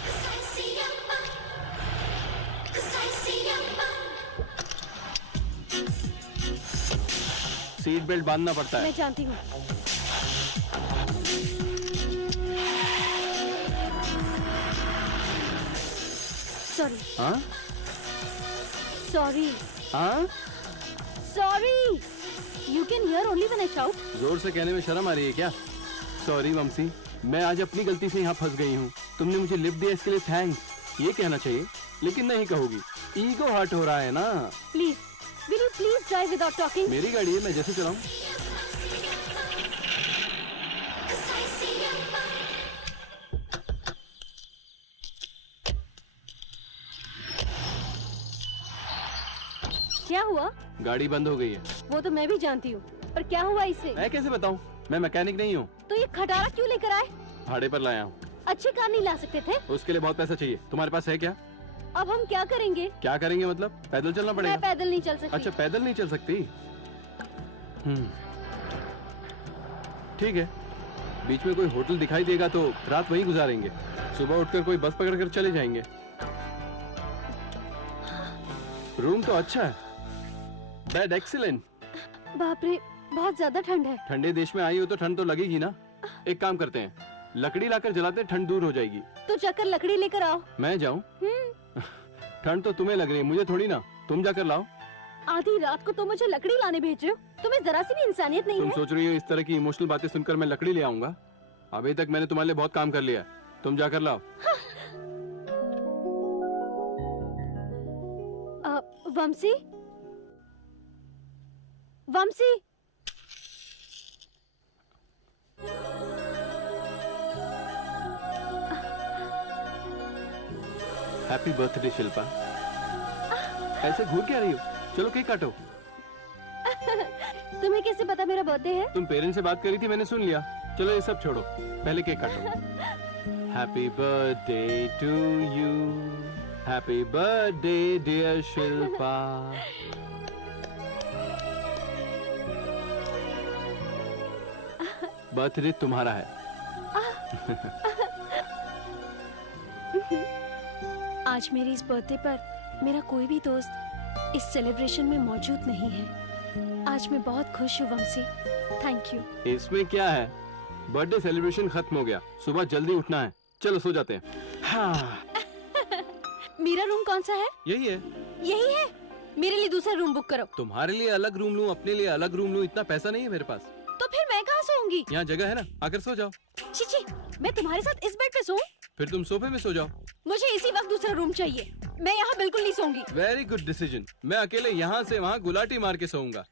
सीट बेल्ट बांधना पड़ता है। मैं जानती हूँ। सॉरी। हाँ सॉरी। हाँ, sorry. You can hear only when I shout. जोर से कहने में शर्म आ रही है क्या? सॉरी ममसी, मैं आज अपनी गलती से यहाँ फंस गई हूँ। तुमने मुझे लिफ्ट दिया इसके लिए थैंक्स, ये कहना चाहिए, लेकिन नहीं कहूँगी। ईगो हर्ट हो रहा है ना। Please, will you please drive without talking? मेरी गाड़ी है, मैं जैसे चलाऊं। क्या हुआ? गाड़ी बंद हो गई है। वो तो मैं भी जानती हूँ, पर क्या हुआ इससे? मैं कैसे बताऊं? मैं मैकेनिक नहीं हूँ। तो ये खटारा क्यों लेकर आए? भाड़े पर लाया हूँ। अच्छी कार नहीं ला सकते थे? उसके लिए बहुत पैसा चाहिए। तुम्हारे पास है क्या? अब हम क्या करेंगे? क्या करेंगे मतलब? पैदल चलना पड़ेगा। मैं पैदल नहीं चल सकती। अच्छा, पैदल नहीं चल सकती। ठीक है, बीच में कोई होटल दिखाई देगा तो रात वहीं गुजारेंगे। सुबह उठकर कोई बस पकड़कर चले जाएंगे। रूम तो अच्छा है। Bed excellent. बाप रे, बहुत ज्यादा ठंड है। ठंडे देश में आई हो तो ठंड तो लगेगी ना। एक काम करते हैं, लकड़ी लाकर जलाते हैं, ठंड दूर हो जाएगी। तो जाकर लकड़ी लेकर आओ। मैं जाऊं? ठंड तो तुम्हें लग रही है, मुझे थोड़ी ना। तुम जाकर लाओ। आधी रात को तुम मुझे लकड़ी लाने भेज रहे हो? तुम्हें जरा सी भी इंसानियत नहीं तुम है? सोच रही हो इस तरह की इमोशनल बातें सुनकर मैं लकड़ी ले आऊंगा? अभी तक मैंने तुम्हारे लिए बहुत काम कर लिया। तुम जाकर लाओ। वंशी, वंशी, हैप्पी बर्थडे शिल्पा। ऐसे घूर क्या रही हो? चलो केक काटो। तुम्हें कैसे पता मेरा बर्थडे है? तुम पेरेंट्स से बात करी थी, मैंने सुन लिया। चलो ये सब छोड़ो, पहले केक काटो। Happy birthday to you, happy birthday dear Shilpa. Birthday तुम्हारा है। आज मेरी इस बर्थडे पर मेरा कोई भी दोस्त इस सेलिब्रेशन में मौजूद नहीं है। आज मैं बहुत खुश हूँ वंशी, थैंक यू। इसमें क्या है, बर्थडे सेलिब्रेशन खत्म हो गया, सुबह जल्दी उठना है। चलो सो जाते हैं। हाँ। मेरा रूम कौन सा है? यही है। यही है? मेरे लिए दूसरा रूम बुक करो। तुम्हारे लिए अलग रूम लूं, अपने लिए अलग रूम लूं, इतना पैसा नहीं है मेरे पास। तो फिर मैं कहाँ सोऊंगी? यहाँ जगह है ना, आकर सो जाओ। छी, मैं तुम्हारे साथ इस बेड पे सोऊं? फिर तुम सोफे में सो जाओ। मुझे इसी वक्त दूसरा रूम चाहिए। मैं यहाँ बिल्कुल नहीं सोऊंगी। Very good decision. मैं अकेले यहाँ से वहाँ गुलाटी मार के सोऊंगा।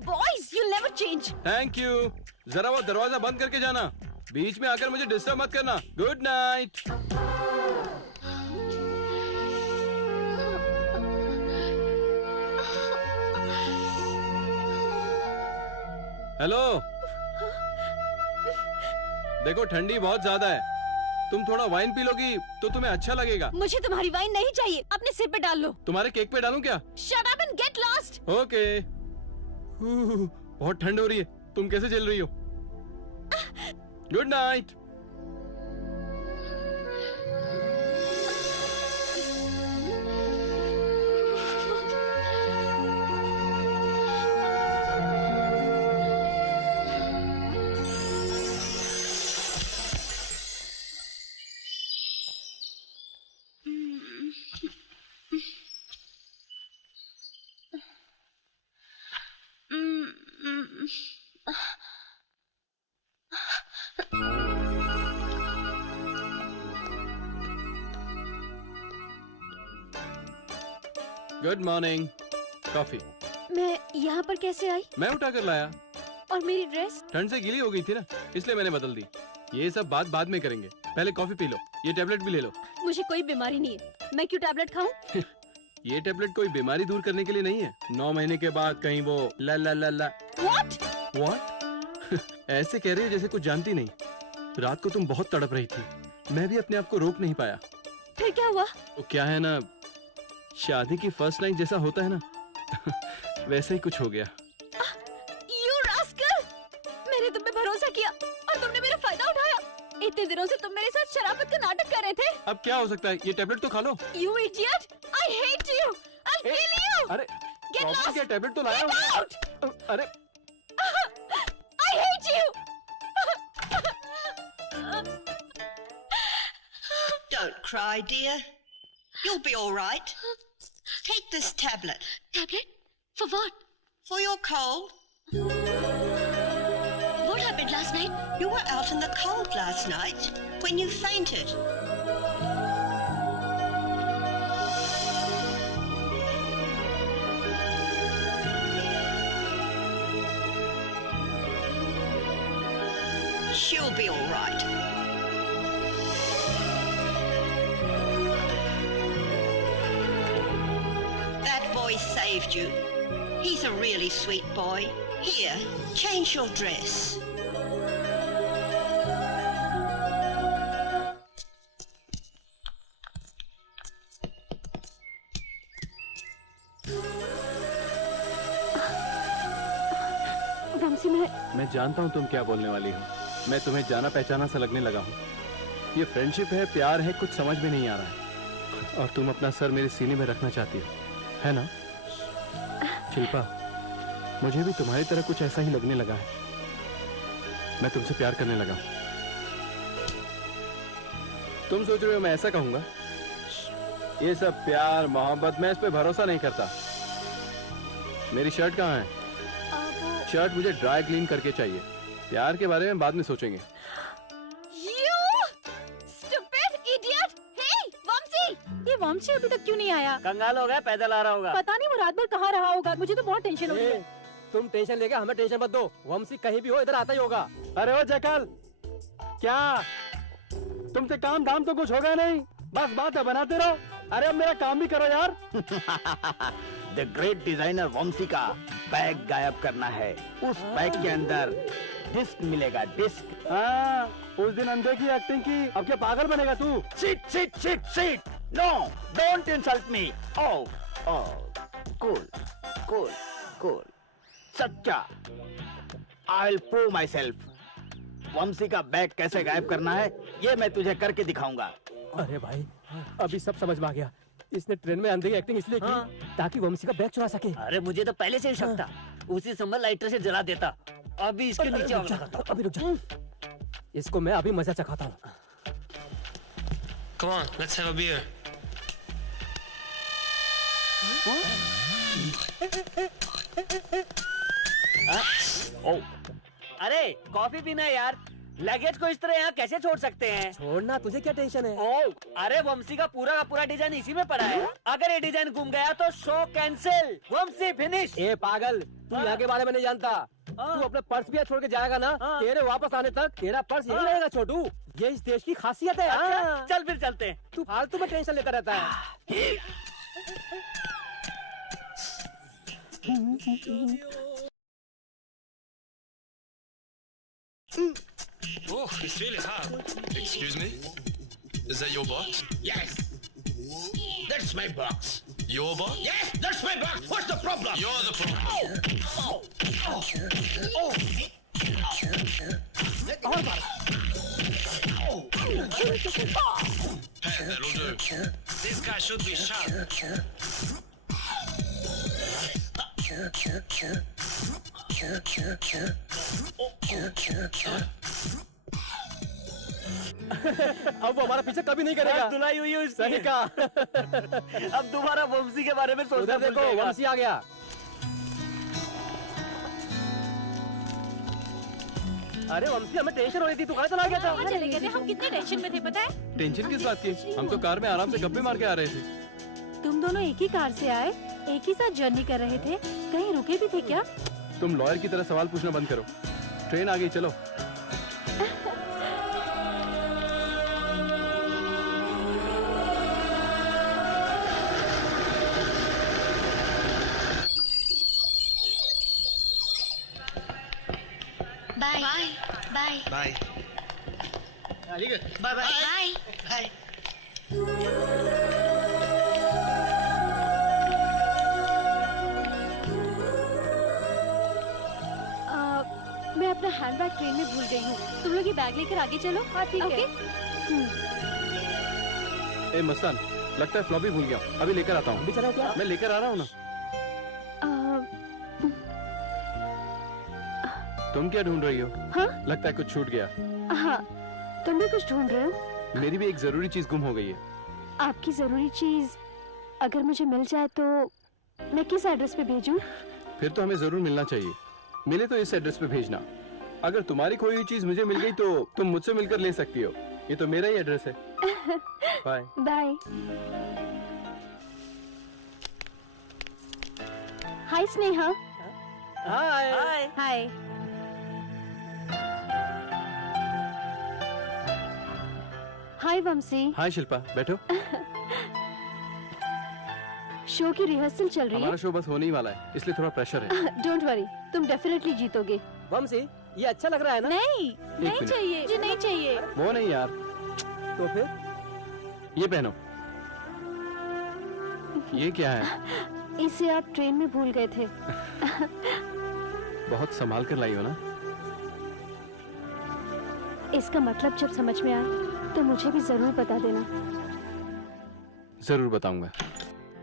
Boys, you'll never change. Thank you. जरा वो दरवाजा बंद करके जाना, बीच में आकर मुझे डिस्टर्ब मत करना। Good night. हेलो, देखो ठंडी बहुत ज्यादा है, तुम थोड़ा वाइन पी लोगी तो तुम्हें अच्छा लगेगा। मुझे तुम्हारी वाइन नहीं चाहिए, अपने सिर पे डाल लो। तुम्हारे केक पे डालूं क्या? Shut up and get lost. Okay. बहुत ठंड हो रही है, तुम कैसे झेल रही हो? Good night. Good morning. Coffee. मैं यहाँ पर कैसे आई? मैं उठा कर लाया। और मेरी ड्रेस? ठंड से गीली हो गई थी ना, इसलिए मैंने बदल दी। ये सब बात बाद में करेंगे, पहले कॉफी पी लो। ये टैबलेट भी ले लो। मुझे कोई बीमारी नहीं है, मैं क्यों टैबलेट खाऊं? ये टैबलेट कोई बीमारी दूर करने के लिए नहीं है। 9 महीने के बाद कहीं वो ला ला ला ला। What? ऐसे कह रही हो जैसे कुछ जानती नहीं। रात को तुम बहुत तड़प रही थी, मैं भी अपने आप को रोक नहीं पाया। फिर क्या हुआ? वो क्या है ना, शादी की फर्स्ट नाइट जैसा होता है ना, वैसा ही कुछ हो गया। You rascal! मैंने तुम पे भरोसा किया और तुमने मेरा फायदा उठाया। इतने दिनों से तुम मेरे साथ शराफत का नाटक कर रहे थे। अब क्या हो सकता है, ये टैबलेट तो खा लो। You idiot! I hate you! I'll kill you! अरे Get lost! क्या टैबलेट तो लाया Get हूँ। out! अरे I hate you. Don't cry, dear. You'll be all right. Take this tablet. Tablet? For what? For your cold. What happened last night? You were out in the cold last night when you fainted. She'll be all right. That boy saved you. He's a really sweet boy. Here, change your dress. वंशी, मैं जानता हूँ तुम क्या बोलने वाली हो। मैं तुम्हें जाना पहचाना सा लगने लगा हूँ। ये फ्रेंडशिप है, प्यार है, कुछ समझ में नहीं आ रहा है। और तुम अपना सर मेरे सीने में रखना चाहती हो, है ना? शिल्पा, मुझे भी तुम्हारी तरह कुछ ऐसा ही लगने लगा है। मैं तुमसे प्यार करने लगा हूँ। तुम सोच रहे हो मैं ऐसा कहूंगा? ये सब प्यार मोहब्बत, मैं इस पे भरोसा नहीं करता। मेरी शर्ट कहाँ है? शर्ट मुझे ड्राई क्लीन करके चाहिए। प्यार के बारे में बाद में सोचेंगे। You stupid idiot! Hey, वंशी! ये वंशी अभी तक क्यों नहीं आया? कंगाल हो गया, पैदल आ रहा होगा। पता नहीं वो रात भर कहाँ रहा होगा। मुझे तो बहुत टेंशन हो रही है। तुम टेंशन लेके हमें टेंशन मत दो। वंशी कहीं भी हो इधर आता ही होगा। अरे ओ जयकाल, क्या तुमसे काम धाम तो कुछ होगा नहीं, बस बातें बनाते रहो। अरे अब मेरा काम भी करो यार। द ग्रेट डिजाइनर वंशी का बैग गायब करना है। उस बैग के अंदर डिस्क मिलेगा, डिस्क। हाँ, उस दिन अंधे की एक्टिंग की, अब क्या पागल बनेगा तू? Sit sit sit sit. No, don't insult me. Oh oh, cool cool cool. सच्चा, I will prove my self. Vanshi का बैग कैसे गायब करना है ये मैं तुझे करके दिखाऊंगा। अरे भाई, अभी सब समझ में आ गया। इसने ट्रेन में अंधे की एक्टिंग इसलिए की ताकि वंशी का बैग चुरा सके। अरे मुझे तो पहले से ही शक था। उसी समय लाइटर से जला देता। अभी इसके नीचे आग लगाता। अभी रुक जा। इसको मैं अभी मजा चखाता हूँ। Come on, let's have a beer. अरे कॉफी पीना है यार। लगेज को इस तरह यहाँ कैसे छोड़ सकते हैं? छोड़ना, तुझे क्या टेंशन है? ओ, अरे वंशी का पूरा डिजाइन इसी में पड़ा है। अगर ये डिजाइन गुम गया तो शो कैंसिल। वंशी फिनिश। ए पागल, तू यहाँ के बारे में नहीं जानता। तू अपने पर्स भी छोड़ के जाएगा ना, तेरे वापस आने तक तेरा पर्स यही रहेगा छोटू। ये इस देश की खासियत है। अच्छा, चल फिर चलते हैं। तू फालतू में टेंशन लेता रहता है। Oh, it's really hard. Excuse me? Is that your box? Yes, that's my box. Your box? Yes, that's my box. What's the problem? You're the problem. Hey, that'll do. This guy should be shot. अब वो हमारा पीछे कभी नहीं करेगा। धुलाई हुई है उसकी। सही कहा। अब दोबारा वंशी के बारे में सोचना। उधर देखो, वंशी आ गया। अरे वंशी, हमें टेंशन हो रही थी, तू कहाँ चला गया था? चले गए थे, हम कितने टेंशन में थे पता है? टेंशन किस बात की? हम तो कार में आराम से गप्पे मार के आ रहे थे। तुम दोनों एक ही कार से आए, एक ही साथ जर्नी कर रहे थे, कहीं रुके भी थे क्या? तुम लॉयर की तरह सवाल पूछना बंद करो। ट्रेन आ गई, चलो। Bye. Bye. Bye. Bye. Bye. Bye. Bye. मैं अपना हैंडबैग ट्रेन में भूल गई हूँ। तुम लोग ये बैग लेकर आगे चलो। हाँ ठीक है। ए मस्तान, लगता है फ्लॉपी भूल गया। अभी लेकर आता हूँ। अभी चला क्या? मैं लेकर आ रहा हूँ ना। तुम क्या ढूंढ रही हो? हाँ? लगता है कुछ छूट गया। हाँ, तुम भी कुछ ढूंढ रहे हो? मेरी भी एक जरूरी चीज गुम हो गई है। आपकी जरूरी चीज अगर मुझे मिल जाए तो मैं किस एड्रेस पे भेजूं? फिर तो हमें जरूर मिलना चाहिए। मिले तो इस एड्रेस पे भेजना। अगर तुम्हारी खोई हुई चीज मुझे मिल गई तो तुम मुझसे मिलकर ले सकती हो। ये तो मेरा ही एड्रेस है। बाय। बाय। हाय स्नेहा। हाय। हाय। हाय वंशी। हाय शिल्पा, बैठो। शो की रिहर्सल चल रही हमारा है। शो बस होने ही वाला है, इसलिए थोड़ा प्रेशर है। डोंट वरी, तुम डेफिनेटली जीतोगे। वंशी, ये अच्छा लग रहा है ना? नहीं, नहीं मिनट। चाहिए, मुझे नहीं चाहिए। वो नहीं यार। तो फिर? ये पहनो। ये क्या है? इसे आप ट्रेन में भूल गए थे। बहुत संभाल कर लाई हो ना? इसका मतलब जब समझ में आए तो मुझे भी जरूर बता देना। जरूर बताऊंगा।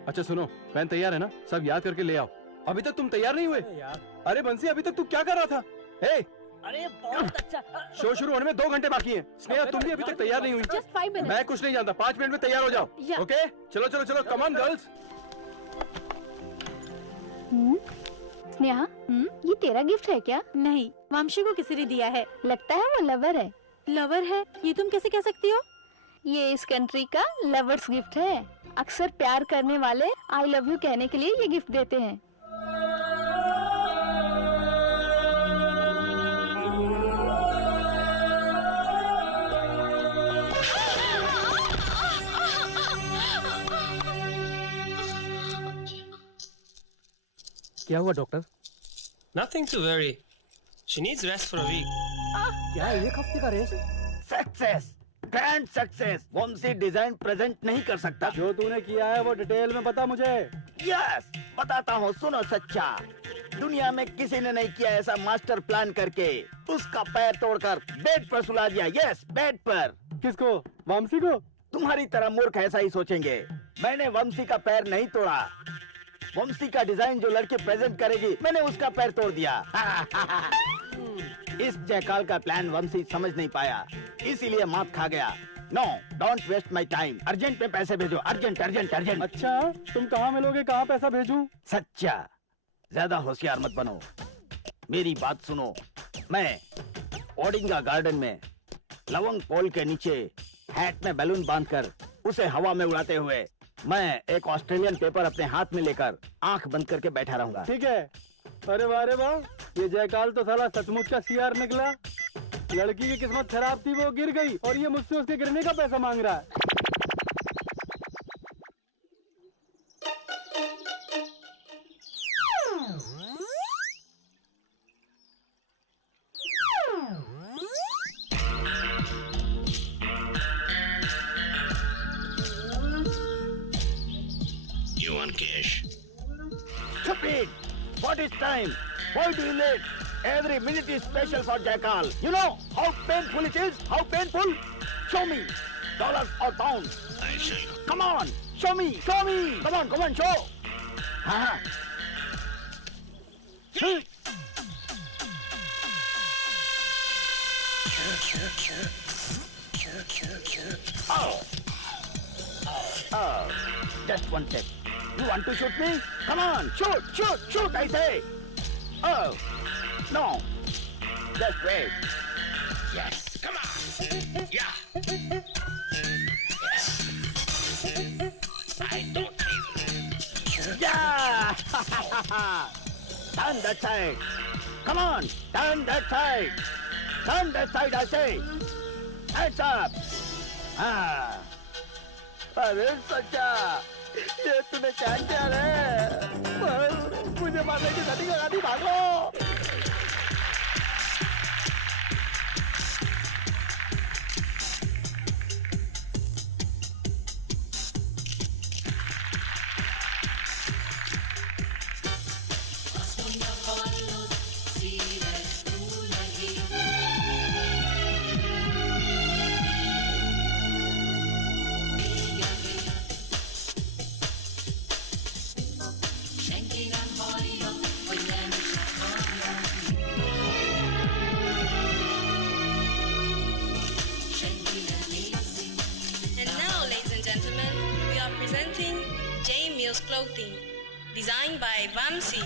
अच्छा सुनो, पैन तैयार है ना? सब याद करके ले आओ। अभी तक तुम तैयार नहीं हुए? अरे बंसी, अभी तक तू क्या कर रहा था? हे! अरे बहुत अच्छा। शो शुरू होने में 2 घंटे बाकी हैं। स्नेहा, तुम भी अभी तक तैयार नहीं हुई? Just 5 minutes. मैं कुछ नहीं जानता, 5 मिनट में तैयार हो जाओ। Yeah. ओके? चलो चलो चलो, कम ऑन गर्ल्स। स्नेहा, ये तेरा गिफ्ट है क्या? नहीं, वंशी को किसी ने दिया है। लगता है वो लवर है। लवर है? ये तुम कैसे कह सकती हो? ये इस कंट्री का लवर्स गिफ्ट है। अक्सर प्यार करने वाले आई लव यू कहने के लिए ये गिफ्ट देते हैं। क्या हुआ doctor? Nothing to worry. She needs rest for a week. क्या 1 हफ्ते का rest? Success, grand success. Vanshi design present नहीं कर सकता। जो तूने किया है वो डिटेल में बता मुझे। यस, बताता हूँ, सुनो सच्चा। दुनिया में किसी ने नहीं किया ऐसा मास्टर प्लान करके उसका पैर तोड़कर बेड पर सुला दिया। यस, बेड पर। किसको? वंशी को? तुम्हारी तरह मूर्ख ऐसा ही सोचेंगे। मैंने वंशी का पैर नहीं तोड़ा। वंशी का डिजाइन जो लड़की प्रेजेंट करेगी, मैंने उसका पैर तोड़ दिया। इस जयकाल का प्लान वंशी समझ नहीं पाया, इसीलिए मात खा गया। No, don't waste my time. Urgent में पैसे भेजो, अर्जेंट अर्जेंट अर्जेंट। अच्छा, तुम कहाँ मिलोगे? कहाँ पैसा भेजूं? सच्चा, ज्यादा होशियार मत बनो, मेरी बात सुनो। मैं ओडिंगा गार्डन में लवंग पोल के नीचे हैट में बैलून बांधकर उसे हवा में उड़ाते हुए मैं एक ऑस्ट्रेलियन पेपर अपने हाथ में लेकर आंख बंद करके बैठा रहूंगा। ठीक है। अरे वाह, ये जयकाल तो साला सचमुच का सीआर निकला। लड़की की किस्मत खराब थी, वो गिर गई और ये मुझसे उसके गिरने का पैसा मांग रहा है। You want cash? Stupid! What is time? Why do you late? Every minute is special for Jackal. You know how painful it is? How painful? Show me. Dollars or pounds? I'll show you. Come on. Show me. Show me. Come on, show. हाँ. Oh. Oh. Just one sec. You want to shoot me? Come on. Shoot, shoot, shoot, I say. Oh. No. Just wait. Yes, come on. Yeah. Yes. I don't need. Yeah. Turn that side. Come on. Turn that side. Turn that side, I say. Hands up. हाँ. अरे सच्चा, ये तूने क्या किया रे? मुझे मारने की सटी लगा दी, भागो! Mills clothing, designed by Vamsi.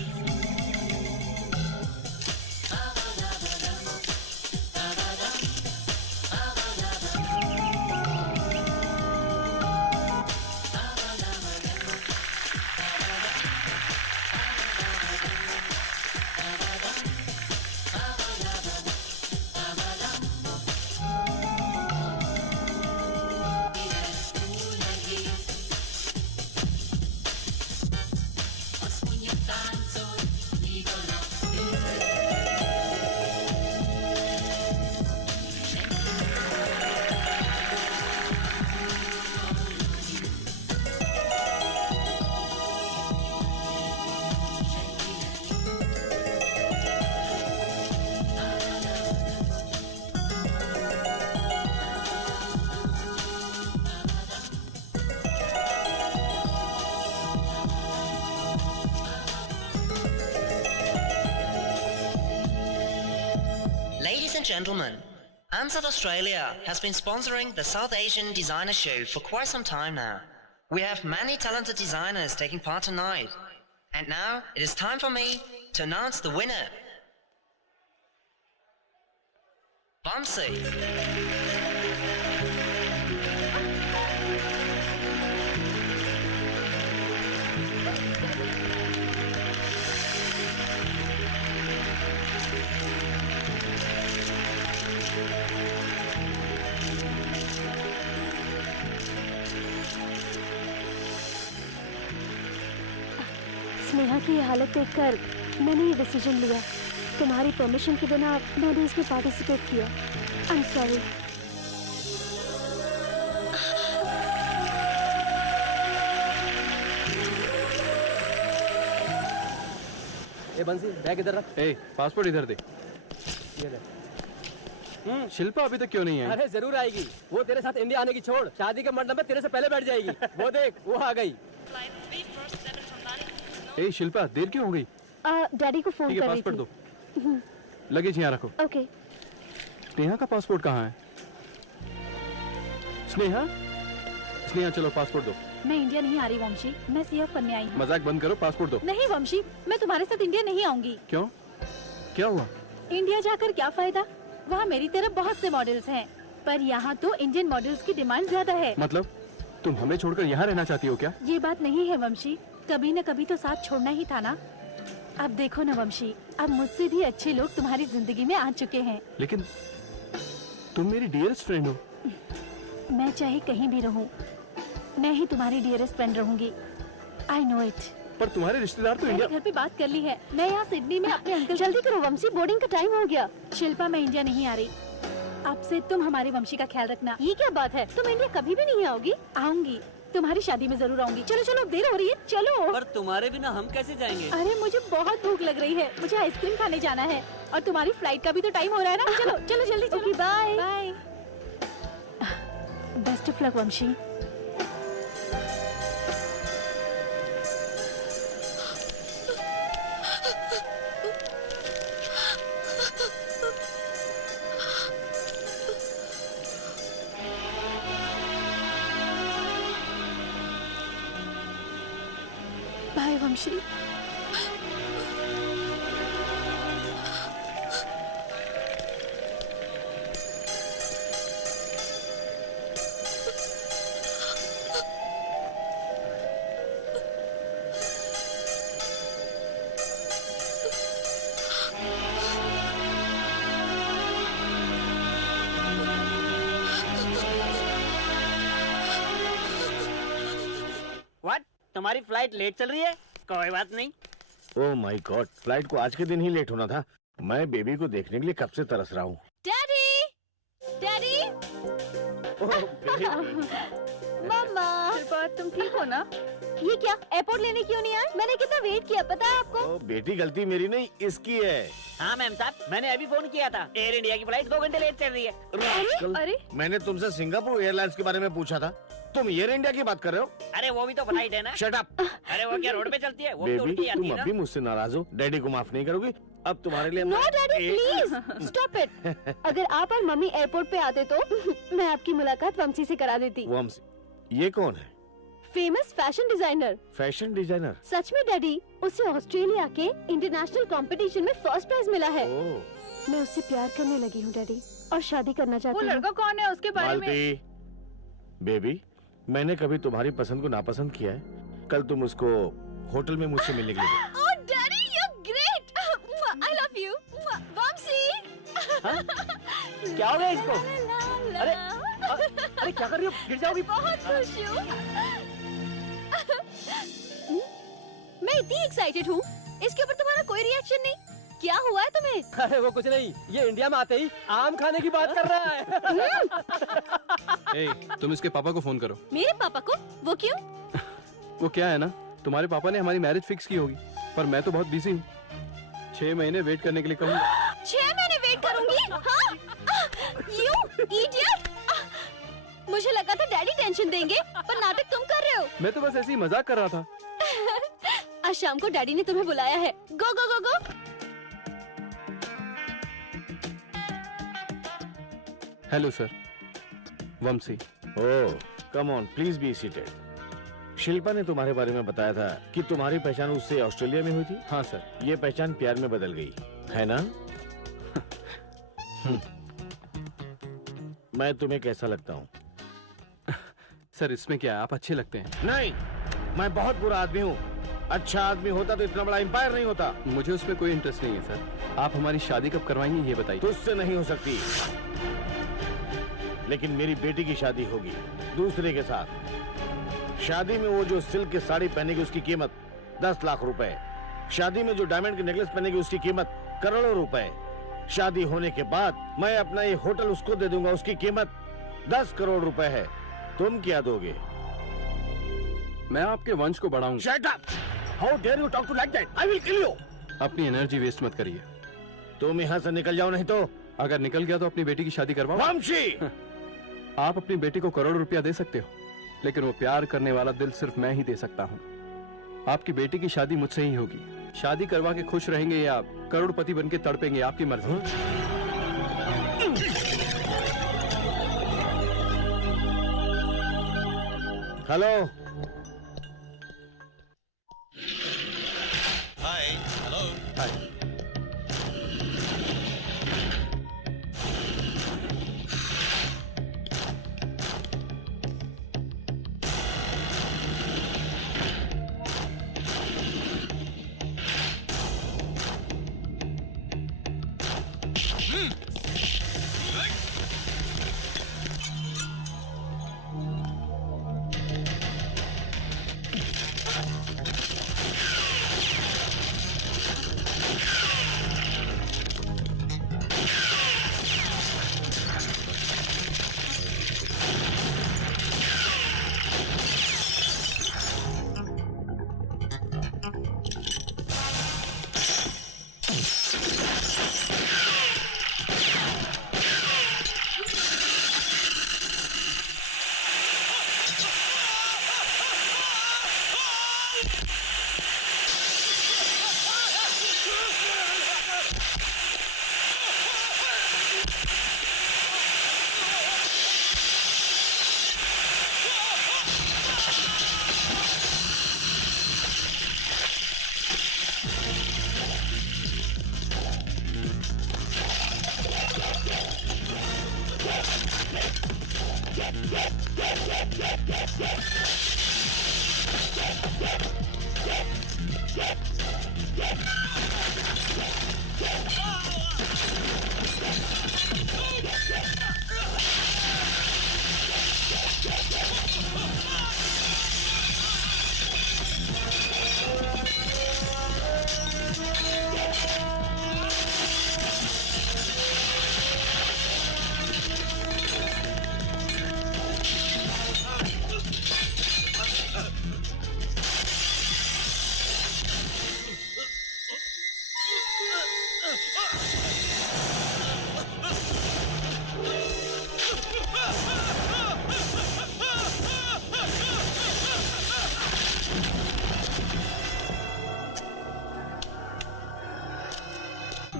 Ladies and gentlemen, ANZAD Australia has been sponsoring the South Asian Designer Show for quite some time now. We have many talented designers taking part tonight. And now it is time for me to announce the winner. Vamsi. Sneha की ये हालत देखकर मैंने ये decision लिया। तुम्हारी permission के बिना मैंने इसमें पार्टिसिपेट किया। I am sorry. ए बंसी, बैग इधर रख। ए, पासपोर्ट इधर दे। ये ले। शिल्पा अभी तक क्यों नहीं आई? अरे जरूर आएगी। वो तेरे साथ इंडिया आने की छोड़, शादी के मंडप में तेरे से पहले बैठ जाएगी। वो देख, वो आ गई। ए शिल्पा, देर क्यों हो गई? डैडी को फोन कर रही थी। पासपोर्ट दो। लगेज यहाँ रखो। ओके। स्नेहा का पासपोर्ट कहाँ है? स्नेहा, स्नेहा चलो पासपोर्ट दो। मैं इंडिया नहीं आ रही वंशी, मैं सीएफ करने आई हूँ। मजाक बंद करो, पासपोर्ट दो। नहीं वंशी, मैं तुम्हारे साथ इंडिया नहीं आऊंगी। क्यों? क्या हुआ? इंडिया जाकर क्या फायदा? वहाँ मेरी तरह बहुत से मॉडल्स हैं, पर यहाँ तो इंडियन मॉडल्स की डिमांड ज्यादा है। मतलब तुम हमें छोड़कर यहाँ रहना चाहती हो क्या? ये बात नहीं है वंशी, कभी न कभी तो साथ छोड़ना ही था ना। अब देखो न वंशी, अब मुझसे भी अच्छे लोग तुम्हारी जिंदगी में आ चुके हैं। लेकिन तुम मेरी डियरेस्ट फ्रेंड हो। मैं चाहे कहीं भी रहूं, मैं ही तुम्हारी डियरेस्ट फ्रेंड रहूंगी। I know it. पर तुम्हारे रिश्तेदार तो मैंने इंडिया। घर पे बात कर ली है, मैं यहाँ सिडनी में अपने अंकल। जल्दी करो वंशी, बोर्डिंग का टाइम हो गया। शिल्पा, मैं इंडिया नहीं आ रही। अब से तुम हमारे वंशी का ख्याल रखना। ये क्या बात है? तुम इंडिया कभी भी नहीं आओगी? आऊंगी, तुम्हारी शादी में जरूर आऊंगी। चलो चलो, देर हो रही है, चलो। पर तुम्हारे बिना हम कैसे जाएंगे? अरे मुझे बहुत भूख लग रही है, मुझे आइसक्रीम खाने जाना है, और तुम्हारी फ्लाइट का भी तो टाइम हो रहा है ना। चलो चलो जल्दी चलो। Okay, bye bye. Best of luck Vanshi. Bye Vanshi. What? तुम्हारी फ्लाइट लेट चल रही है? कोई बात नहीं। ओह माय गॉड, फ्लाइट को आज के दिन ही लेट होना था। मैं बेबी को देखने के लिए कब से तरस रहा हूँ। Daddy, daddy. मम्मा, तुम ठीक हो ना? ये क्या, एयरपोर्ट लेने क्यों नहीं आए? मैंने कितना वेट किया, पता है आपको? ओ, बेटी गलती मेरी नहीं, इसकी है। हाँ मैम साहब, मैंने अभी फोन किया था। एयर इंडिया की फ्लाइट 2 घंटे लेट चल रही है। अरे मैंने तुमसे सिंगापुर एयरलाइंस के बारे में पूछा था, तुम एयर इंडिया की बात कर रहे हो? अरे वो भी तो फ्लाइट है ना। Shut up. अरे वो क्या रोड पे चलती है? वो भी तो बेबी, उल्टी आती तुम है ना। अब भी मुझसे नाराज हो? डैडी को माफ नहीं करोगी? अब तुम्हारे लिए no daddy, please stop it. अगर आप और मम्मी एयरपोर्ट पे आते तो मैं आपकी मुलाकात वंशी से करा देती। वंशी? ये कौन है? Famous fashion designer. Fashion designer? सच में डैडी, उसे ऑस्ट्रेलिया के इंटरनेशनल कंपटीशन में फर्स्ट प्राइज मिला है। मैं उससे प्यार करने लगी हूँ डैडी, और शादी करना चाहती हूँ। वो लड़का कौन है, उसके बारे में? बेबी, मैंने कभी तुम्हारी पसंद को नापसंद किया है? कल तुम उसको होटल में मुझसे मिलने के लिए गए। Oh daddy, you are great. I love you Vanshi. क्या हो गया इसको? अरे अरे क्या कर रही हो? गिर जाओगी। बहुत खुश हूँ। मैं इतनी एक्साइटेड हूँ, इसके ऊपर तुम्हारा कोई रिएक्शन नहीं। क्या हुआ है तुम्हें? अरे वो कुछ नहीं, ये इंडिया में आते ही आम खाने की बात कर रहा है। तुम इसके पापा को फोन करो। मेरे पापा को? वो क्यों? वो क्या है ना, तुम्हारे पापा ने हमारी मैरिज फिक्स की होगी, पर मैं तो बहुत बिजी हूँ। 6 महीने वेट करने के लिए कहूँगा। 6 महीने वेट करूंगी? हाँ? You idiot! मुझे लगा था डैडी टेंशन देंगे, पर नाटक तुम कर रहे हो। मैं तो बस ऐसे ही मजाक कर रहा था। आज शाम को डैडी ने तुम्हें बुलाया है। Go go go go. Hello sir, Vanshi. Oh, come on, please be seated. Shilpa ने तुम्हारे बारे में बताया था कि तुम्हारी पहचान उससे ऑस्ट्रेलिया में हुई थी। हाँ सर। ये पहचान प्यार में बदल गई है ना? मैं तुम्हें कैसा लगता हूँ? सर इसमें क्या है, आप अच्छे लगते हैं। नहीं, मैं बहुत बुरा आदमी हूँ। अच्छा आदमी होता तो इतना बड़ा एम्पायर नहीं होता। मुझे उसमें कोई इंटरेस्ट नहीं है सर। आप हमारी शादी कब करवाएंगे ये बताइए। तुझसे नहीं हो सकती, लेकिन मेरी बेटी की शादी होगी दूसरे के साथ। शादी में वो जो सिल्क की साड़ी पहनेगी उसकी कीमत 10 लाख रुपए। शादी में जो डायमंड की नेकलेस पहनेगी उसकी कीमत करोड़ों रुपए। शादी होने के बाद मैं अपना ये होटल उसको दे दूंगा, उसकी कीमत 10 करोड़ रुपए है। तुम क्या दोगे? मैं आपके वंश को बढ़ाऊंगा। Shut up! How dare you talk to like that? I will kill you! अपनी एनर्जी वेस्ट मत करिए। तुम यहाँ से निकल जाओ, नहीं तो। अगर निकल गया तो अपनी बेटी की शादी करवाओ। वंशी! आप अपनी बेटी को करोड़ रुपया दे सकते हो, लेकिन वो प्यार करने वाला दिल सिर्फ मैं ही दे सकता हूँ। आपकी बेटी की शादी मुझसे ही होगी। शादी करवा के खुश रहेंगे या करोड़पति बनके तड़पेंगे, आपकी मर्जी। हेलो। Hi. Hello. हाय।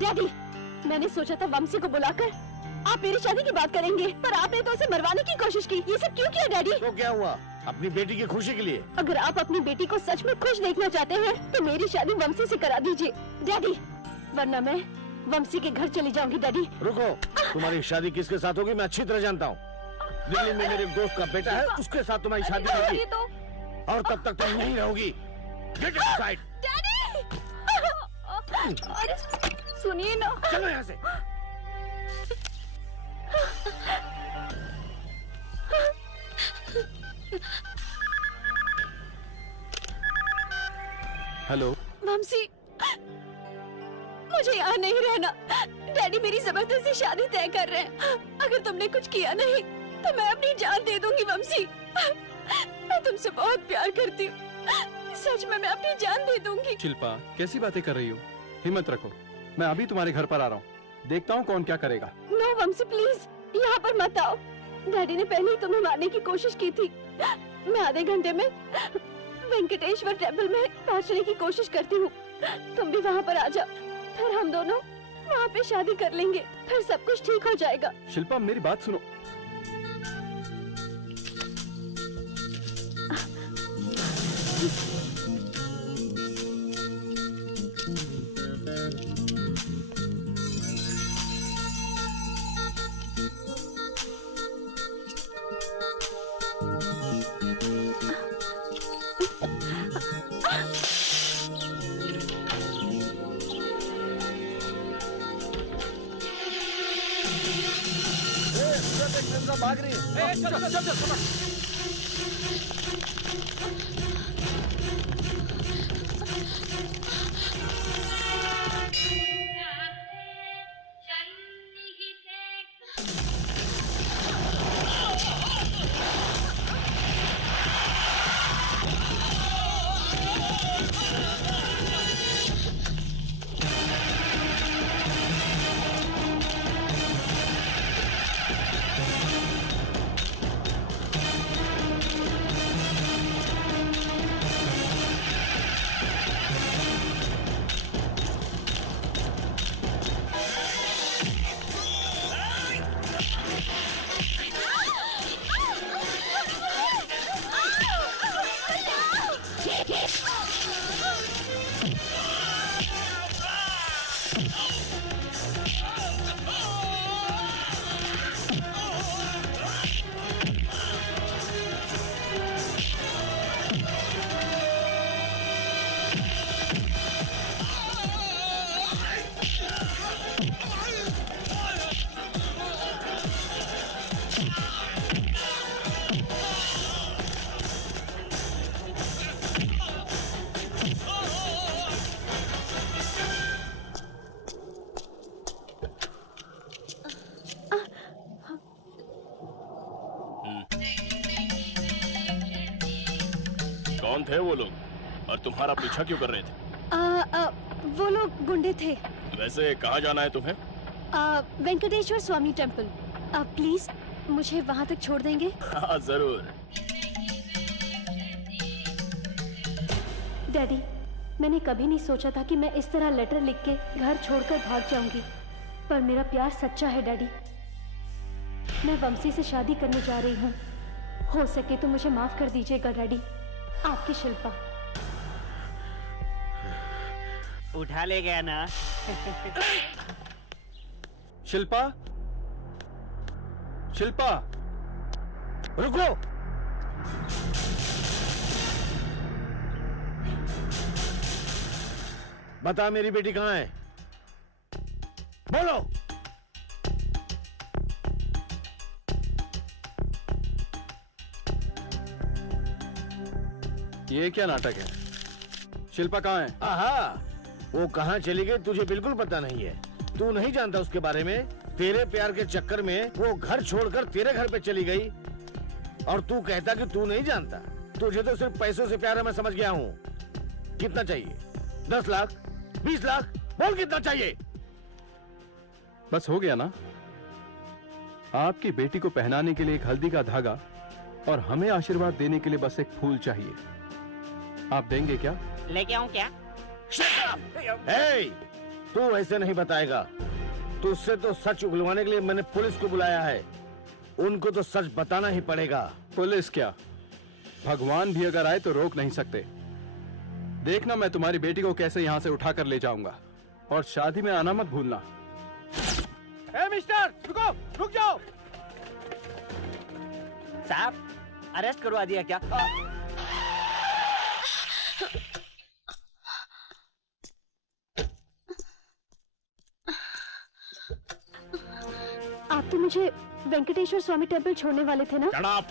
डैडी, मैंने सोचा था वंशी को बुलाकर आप मेरी शादी की बात करेंगे, पर आपने तो उसे मरवाने की कोशिश की। ये सब क्यों किया डैडी? तो क्या हुआ? अपनी बेटी की खुशी के लिए। अगर आप अपनी बेटी को सच में खुश देखना चाहते हैं तो मेरी शादी वंशी से करा दीजिए डैडी, वरना मैं वंशी के घर चली जाऊंगी डैडी। रुको, तुम्हारी शादी किसके साथ होगी मैं अच्छी तरह जानता हूँ। दिल्ली में मेरे दोस्त का बेटा है, उसके साथ तुम्हारी शादी होगी और तब तक तुम नहीं रहोगी। Get inside. अरे सुनिए ना, चलो यहाँ से। हेलो वंशी, मुझे यहाँ नहीं रहना। डैडी मेरी जबरदस्ती शादी तय कर रहे हैं। अगर तुमने कुछ किया नहीं तो मैं अपनी जान दे दूंगी वंशी। मैं तुमसे बहुत प्यार करती हूँ, सच में मैं अपनी जान दे दूंगी। शिल्पा, कैसी बातें कर रही हो? हिम्मत रखो, मैं अभी तुम्हारे घर पर आ रहा हूँ। देखता हूँ कौन क्या करेगा। नो वंशी प्लीज, यहाँ पर मत आओ। डैडी ने पहले ही तुम्हें मारने की कोशिश की थी। मैं आधे घंटे में वेंकटेश्वर टेम्पल में पहुँचने की कोशिश करती हूँ। तुम भी वहाँ पर आ जाओ, फिर हम दोनों वहाँ पे शादी कर लेंगे, फिर सब कुछ ठीक हो जाएगा। शिल्पा, मेरी बात सुनो। भाग रही है। चल चल चल चल। कौन थे वो लोग और तुम्हारा पीछा क्यों कर रहे थे? वो लोग गुंडे थे। वैसे कहाँ जाना है तुम्हें? वेंकटेश्वर स्वामी टेम्पल। प्लीज मुझे वहाँ तक छोड़ देंगे? हाँ जरूर। डैडी, मैंने कभी नहीं सोचा था कि मैं इस तरह लेटर लिख के घर छोड़कर भाग जाऊंगी, पर मेरा प्यार सच्चा है डैडी। मैं वंशी से शादी करने जा रही हूँ। हो सके तो मुझे माफ कर दीजिएगा डैडी। आपकी शिल्पा। उठा ले गया ना। शिल्पा, शिल्पा, रुको। बता मेरी बेटी कहाँ है? बोलो। ये क्या नाटक है? शिल्पा कहाँ है? आहा, वो कहाँ चली गई तुझे बिल्कुल पता नहीं है। तू नहीं जानता उसके बारे में। तेरे प्यार के चक्कर में वो घर छोड़कर तेरे घर पे चली गई और तू कहता कि तू नहीं जानता। तुझे तो सिर्फ पैसों से प्यार है, मैं समझ गया हूँ। कितना चाहिए? 10 लाख? 20 लाख? बोल कितना चाहिए? बस हो गया ना? आपकी बेटी को पहनाने के लिए एक हल्दी का धागा और हमें आशीर्वाद देने के लिए बस एक फूल चाहिए। आप देंगे क्या? लेके आऊं क्या? तू ऐसे नहीं बताएगा। तुझसे तो सच उगलवाने के लिए मैंने पुलिस को बुलाया है। उनको तो सच बताना ही पड़ेगा। पुलिस क्या? भगवान भी अगर आए तो रोक नहीं सकते। देखना मैं तुम्हारी बेटी को कैसे यहाँ से उठा कर ले जाऊंगा, और शादी में आना मत भूलना। ए मिस्टर, रुको, रुक जाओ। साहब, अरेस्ट करवा दिया क्या? आप तो मुझे वेंकटेश्वर स्वामी टेम्पल छोड़ने वाले थे ना? Shut up!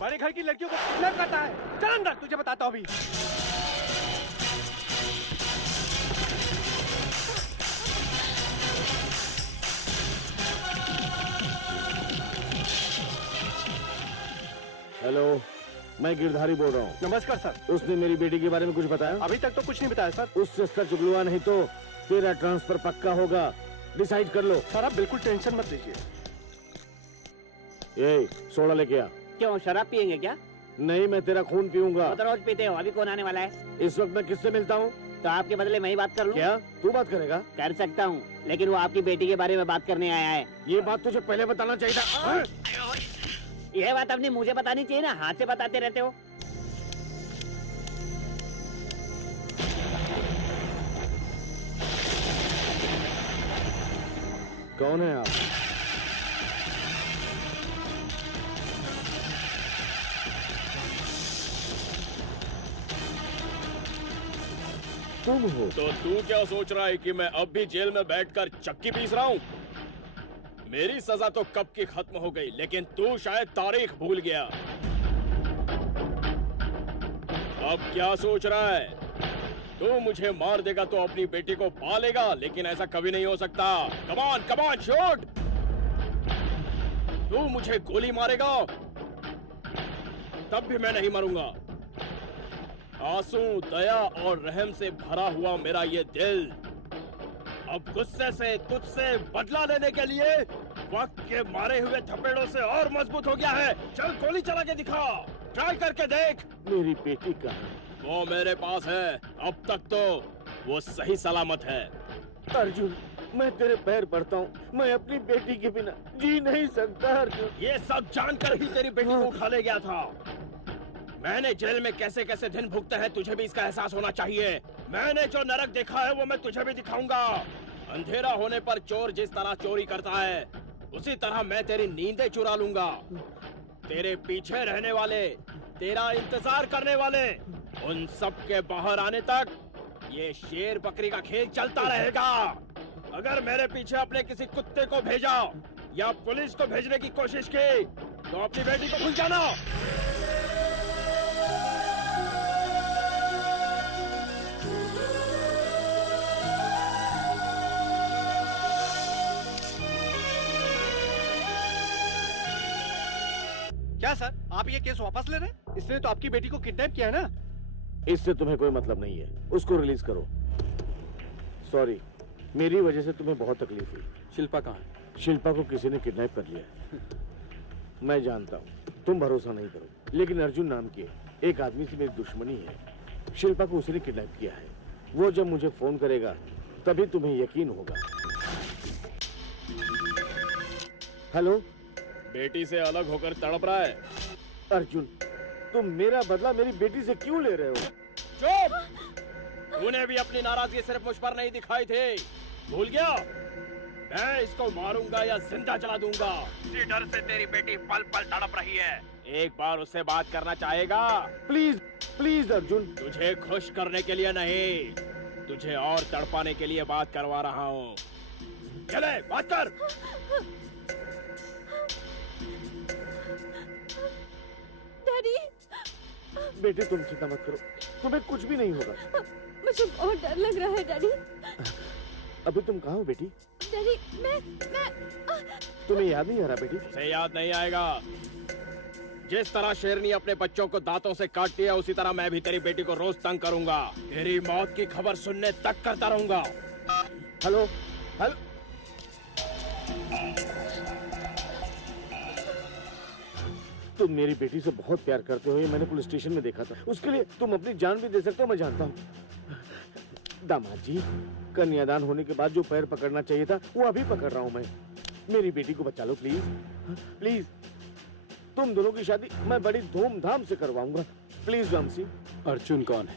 बड़े घर की लड़कियों को किडनैप करता है। चल अंदर, तुझे बताता हूँ अभी। हेलो, मैं गिरधारी बोल रहा हूँ। नमस्कार सर। उसने मेरी बेटी के बारे में कुछ बताया? अभी तक तो कुछ नहीं बताया सर। उससे सच उगलवा, नहीं तो तेरा ट्रांसफर पक्का होगा। डिसाइड कर लो। सर आप बिल्कुल टेंशन मत लीजिए। ये सोडा लेके आ। क्यों, शराब पियेंगे क्या? नहीं, मैं तेरा खून पीऊंगा। वो तो रोज पीते हो, अभी कौन आने वाला है? इस वक्त मैं किससे मिलता हूँ? तो आपके बदले मैं ही बात कर लूं? क्या तू बात करेगा? कर सकता हूँ, लेकिन वो आपकी बेटी के बारे में बात करने आया है। ये बात तुझे पहले बताना चाहिए था। यह बात अपनी मुझे बतानी चाहिए ना, हाथ से बताते रहते हो। कौन है आप? तुम हो? तो तू क्या सोच रहा है कि मैं अब भी जेल में बैठकर चक्की पीस रहा हूँ? मेरी सजा तो कब की खत्म हो गई, लेकिन तू शायद तारीख भूल गया। अब क्या सोच रहा है? तू मुझे मार देगा तो अपनी बेटी को पालेगा, लेकिन ऐसा कभी नहीं हो सकता। कमान कमान शूट। तू मुझे गोली मारेगा तब भी मैं नहीं मरूंगा। आंसू, दया और रहम से भरा हुआ मेरा ये दिल अब गुस्से से तुझसे बदला लेने के लिए वक्त के मारे हुए थपेड़ों से और मजबूत हो गया है। चल गोली चला के दिखा, ट्राई करके देख। मेरी बेटी कहाँ? वो मेरे पास है। अब तक तो वो सही सलामत है। अर्जुन, मैं तेरे पैर पड़ता हूँ, मैं अपनी बेटी के बिना जी नहीं सकता। अर्जुन, ये सब जानकर ही तेरी बेटी को उठा ले गया था। मैंने जेल में कैसे कैसे दिन भुगते हैं, तुझे भी इसका एहसास होना चाहिए। मैंने जो नरक देखा है वो मैं तुझे भी दिखाऊंगा। अंधेरा होने पर चोर जिस तरह चोरी करता है, उसी तरह मैं तेरी नींदें चुरा लूंगा। तेरे पीछे रहने वाले, तेरा इंतजार करने वाले, उन सब के बाहर आने तक ये शेर बकरी का खेल चलता रहेगा। अगर मेरे पीछे अपने किसी कुत्ते को भेजा या पुलिस को भेजने की कोशिश की तो अपनी बेटी को भूल जाना। क्या सर, आप ये केस वापस ले रहे हैं? इसने तो आपकी बेटी को किडनैप किया है ना? इससे तुम्हें कोई मतलब नहीं है, उसको रिलीज करो। सॉरी, मेरी वजह से तुम्हें बहुत तकलीफ हुई। शिल्पा कहाँ है? शिल्पा को किसी ने किडनैप कर लिया। मैं जानता हूँ तुम भरोसा नहीं करो, लेकिन अर्जुन नाम के एक आदमी से मेरी दुश्मनी है। शिल्पा को उसी ने किडनैप किया है। वो जब मुझे फोन करेगा तभी तुम्हें यकीन होगा। हेलो, बेटी से अलग होकर तड़प रहा है। अर्जुन, तुम मेरा बदला मेरी बेटी से क्यों ले रहे हो? चुप! तूने भी अपनी नाराजगी सिर्फ मुझ पर नहीं दिखाई थी, भूल गया? मैं इसको मारूंगा या जिंदा जला दूंगा। इसी डर से तेरी बेटी पल पल तड़प रही है। एक बार उससे बात करना चाहेगा? Please please Arjun. तुझे खुश करने के लिए नहीं, तुझे और तड़पाने के लिए बात करवा रहा हूँ। चले बात कर। डैडी, बेटे तुम चिंता मत करो, तुम्हें कुछ भी नहीं होगा। मुझे बहुत डर लग रहा है डैडी। अभी तुम कहाँ हो बेटी? डैडी, मैं तुम्हें याद नहीं आ रहा बेटी? उसे याद नहीं आएगा। जिस तरह शेरनी अपने बच्चों को दांतों से काटती है, उसी तरह मैं भी तेरी बेटी को रोज तंग करूंगा। तेरी मौत की खबर सुनने तक करता रहूंगा। हेलो हेलो, तुम मेरी बेटी से बहुत प्यार करते हो, ये मैंने पुलिस स्टेशन में देखा था। उसके लिए तुम अपनी जान भी दे सकते हो, मैं जानता हूँ। दामाद जी, कन्यादान होने के बाद जो पैर पकड़ना चाहिए था वो अभी पकड़ रहा हूँ मैं। मेरी बेटी को बचा लो प्लीज, प्लीज। तुम दोनों की शादी मैं बड़ी धूमधाम से करवाऊंगा, प्लीज वंशी। अर्जुन कौन है?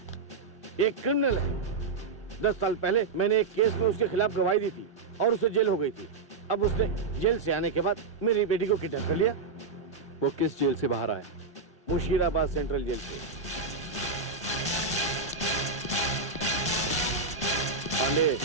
एक क्रिमिनल है। 10 साल पहले मैंने एक केस में उसके खिलाफ गवाही दी थी और उसे जेल हो गई थी। अब उसने जेल से आने के बाद मेरी बेटी को किडनैप कर लिया। वो किस जेल से बाहर आया? मुशीराबाद सेंट्रल जेल से। पांडे,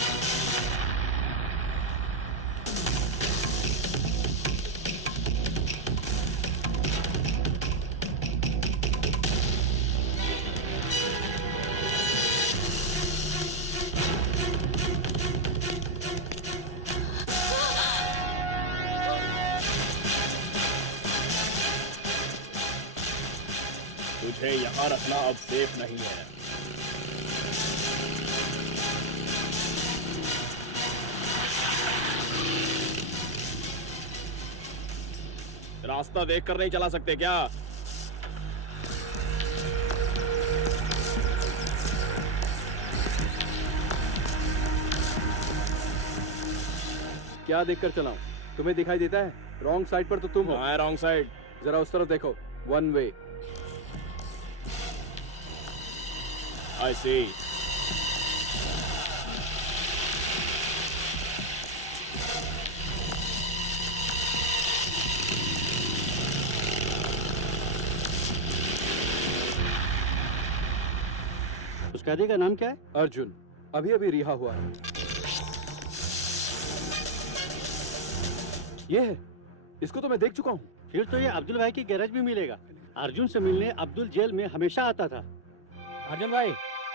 तुझे यहाँ रखना अब सेफ नहीं है। रास्ता देख कर नहीं चला सकते क्या? क्या देखकर चलाऊं? तुम्हें दिखाई देता है? रॉन्ग साइड पर तो तुम हो। हाँ, रॉन्ग साइड। जरा उस तरफ देखो, वन वे। I see. उस कैदी का नाम क्या है? अर्जुन। अभी अभी रिहा हुआ है। ये है, इसको तो मैं देख चुका हूँ। फिर तो ये अब्दुल भाई की गैरेज भी मिलेगा। अर्जुन से मिलने अब्दुल जेल में हमेशा आता था। अर्जुन भाई,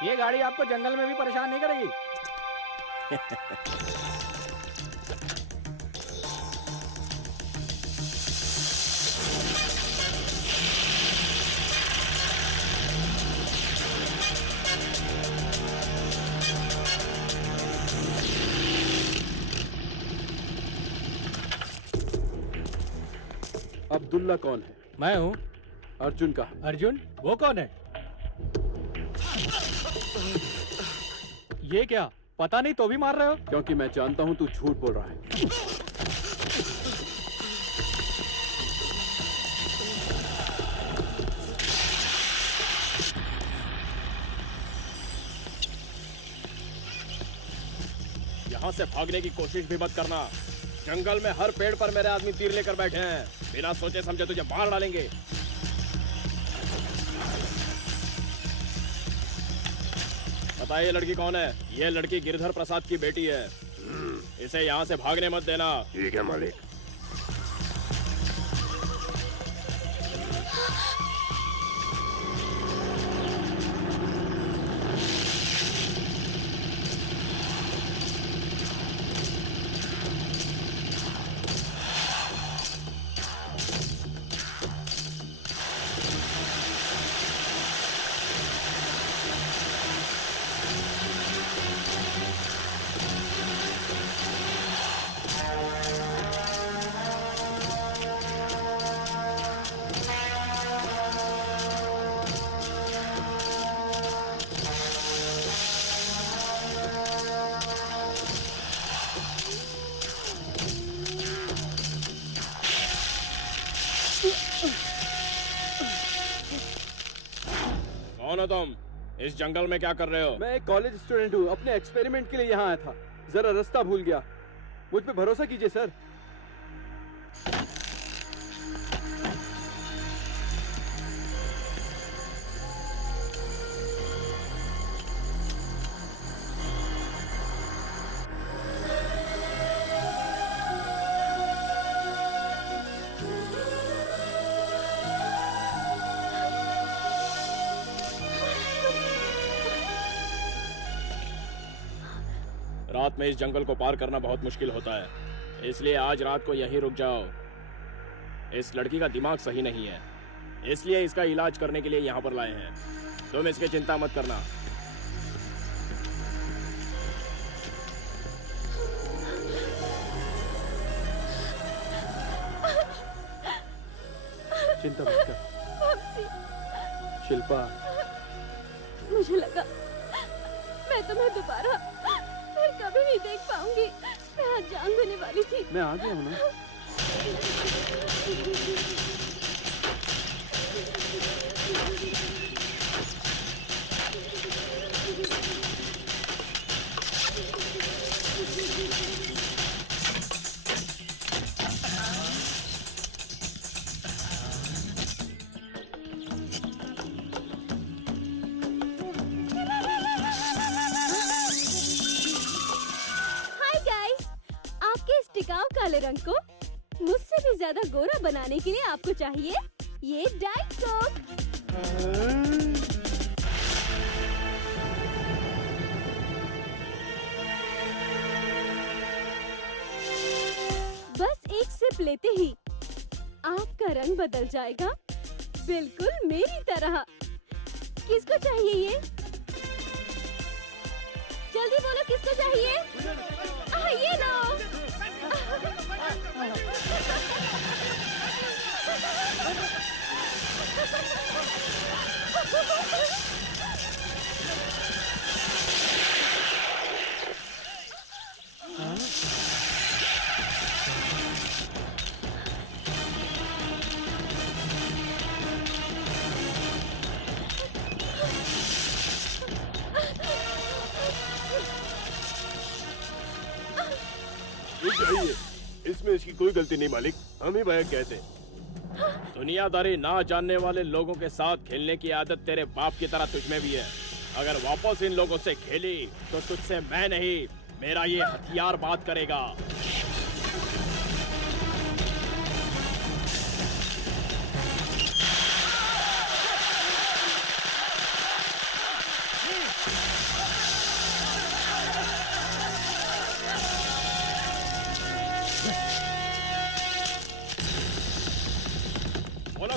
ये गाड़ी आपको जंगल में भी परेशान नहीं करेगी? अब्दुल्ला कौन है? मैं हूँ। अर्जुन का? अर्जुन? वो कौन है? ये क्या, पता नहीं तो भी मार रहे हो? क्योंकि मैं जानता हूँ तू झूठ बोल रहा है। यहाँ से भागने की कोशिश भी मत करना। जंगल में हर पेड़ पर मेरे आदमी तीर लेकर बैठे हैं। बिना सोचे समझे तुझे मार डालेंगे। पता है ये लड़की कौन है? ये लड़की गिरधर प्रसाद की बेटी है। इसे यहाँ से भागने मत देना। ठीक है मालिक। कौन हो तुम? इस जंगल में क्या कर रहे हो? मैं एक कॉलेज स्टूडेंट हूँ, अपने एक्सपेरिमेंट के लिए यहाँ आया था। जरा रास्ता भूल गया, मुझ पे भरोसा कीजिए सर। रात में इस जंगल को पार करना बहुत मुश्किल होता है, इसलिए आज रात को यहीं रुक जाओ। इस लड़की का दिमाग सही नहीं है, इसलिए इसका इलाज करने के लिए यहाँ पर लाए हैं। तुम इसकी चिंता मत करना। चिंता मत कर। वंशी, शिल्पा, मुझे लगा मैं तुम्हें दोबारा फिर कभी नहीं देख पाऊंगी। मैं आज जान देने वाली थी। मैं आ गया हूँ ना। काले रंग को मुझसे भी ज्यादा गोरा बनाने के लिए आपको चाहिए ये डाइट कोक। बस एक सिप लेते ही आपका रंग बदल जाएगा, बिल्कुल मेरी तरह। किसको चाहिए ये? जल्दी बोलो किसको चाहिए? ये लो। इसमें इसकी कोई गलती नहीं मालिक, हम ही भैया कहते। दुनियादारी ना जानने वाले लोगों के साथ खेलने की आदत तेरे बाप की तरह तुझ में भी है। अगर वापस इन लोगों से खेली तो तुझसे मैं नहीं, मेरा ये हथियार बात करेगा।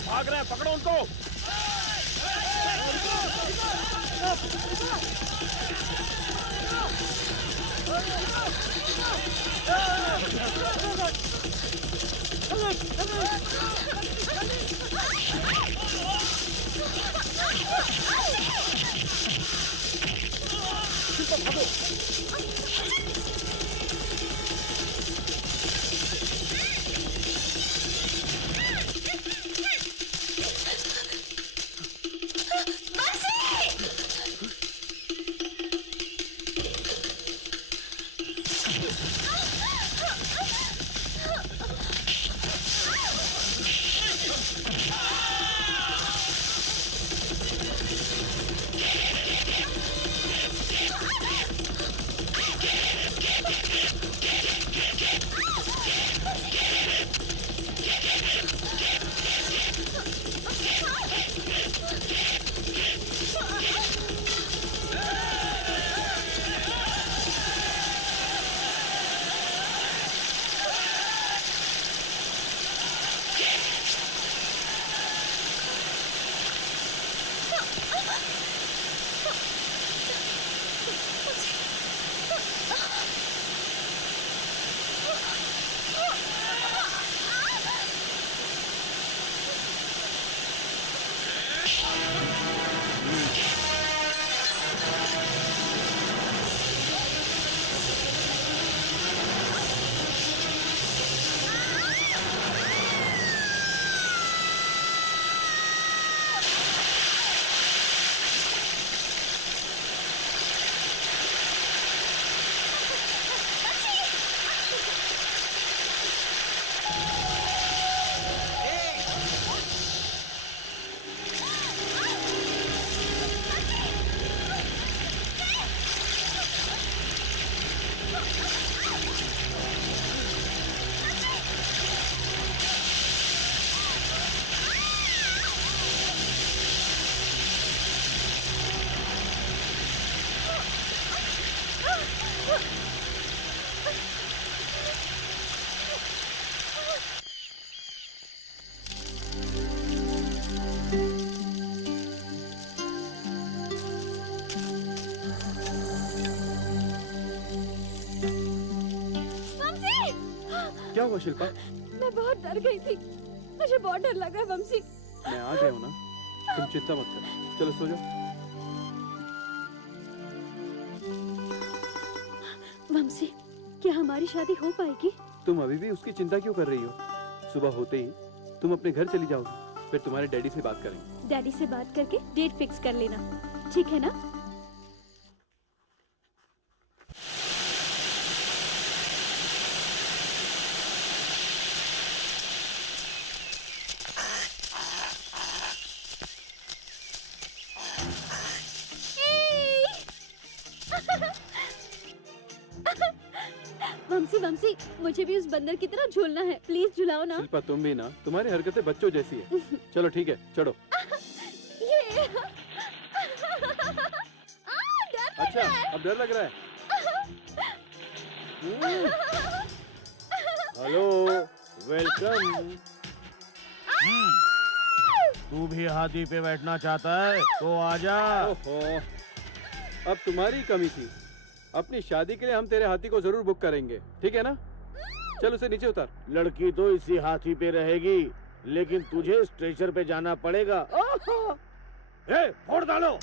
भाग रहे हैं, पकड़ो उनको। क्या हुआ शिल्पा? मैं बहुत डर गई थी, मुझे बहुत डर लगा वंशी। मैं आ गया हूँ ना, तुम चिंता मत करो। चलो सो जाओ। वंशी, क्या हमारी शादी हो पाएगी? तुम अभी भी उसकी चिंता क्यों कर रही हो? सुबह होते ही तुम अपने घर चली जाओगी, फिर तुम्हारे डैडी से बात करेंगे। डैडी से बात करके डेट फिक्स कर लेना, ठीक है ना? वंशी वंशी, मुझे भी उस बंदर की तरह झूलना है, प्लीज झुलाओ ना। शिल्पा तुम भी ना, तुम्हारी हरकतें बच्चों जैसी है। चलो ठीक है, चढ़ो। ये अच्छा, अब डर लग रहा है। Hello, welcome. तू भी हाथी पे बैठना चाहता है तो आजा। ओहो, अब तुम्हारी कमी थी। अपनी शादी के लिए हम तेरे हाथी को जरूर बुक करेंगे, ठीक है ना? चल उसे नीचे उतार। लड़की तो इसी हाथी पे रहेगी, लेकिन तुझे स्ट्रेचर पे जाना पड़ेगा। फोड़ डालो।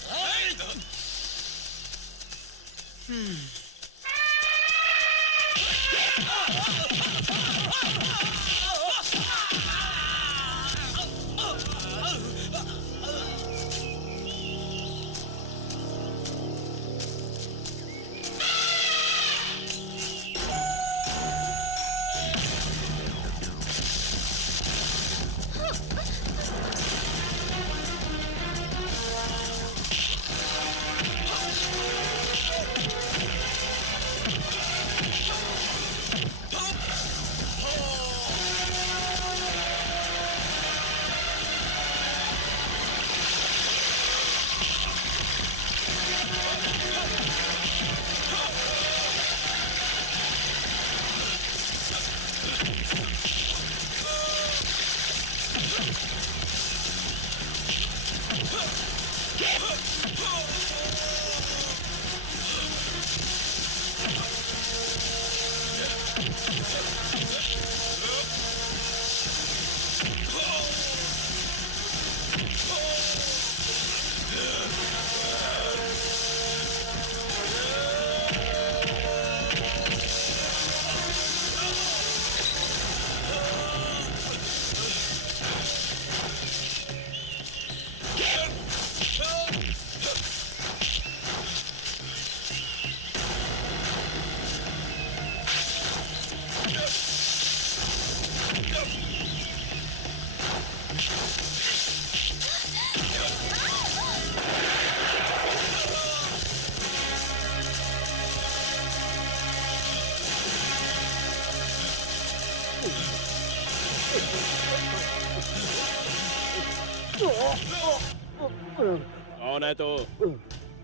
कौन है तो?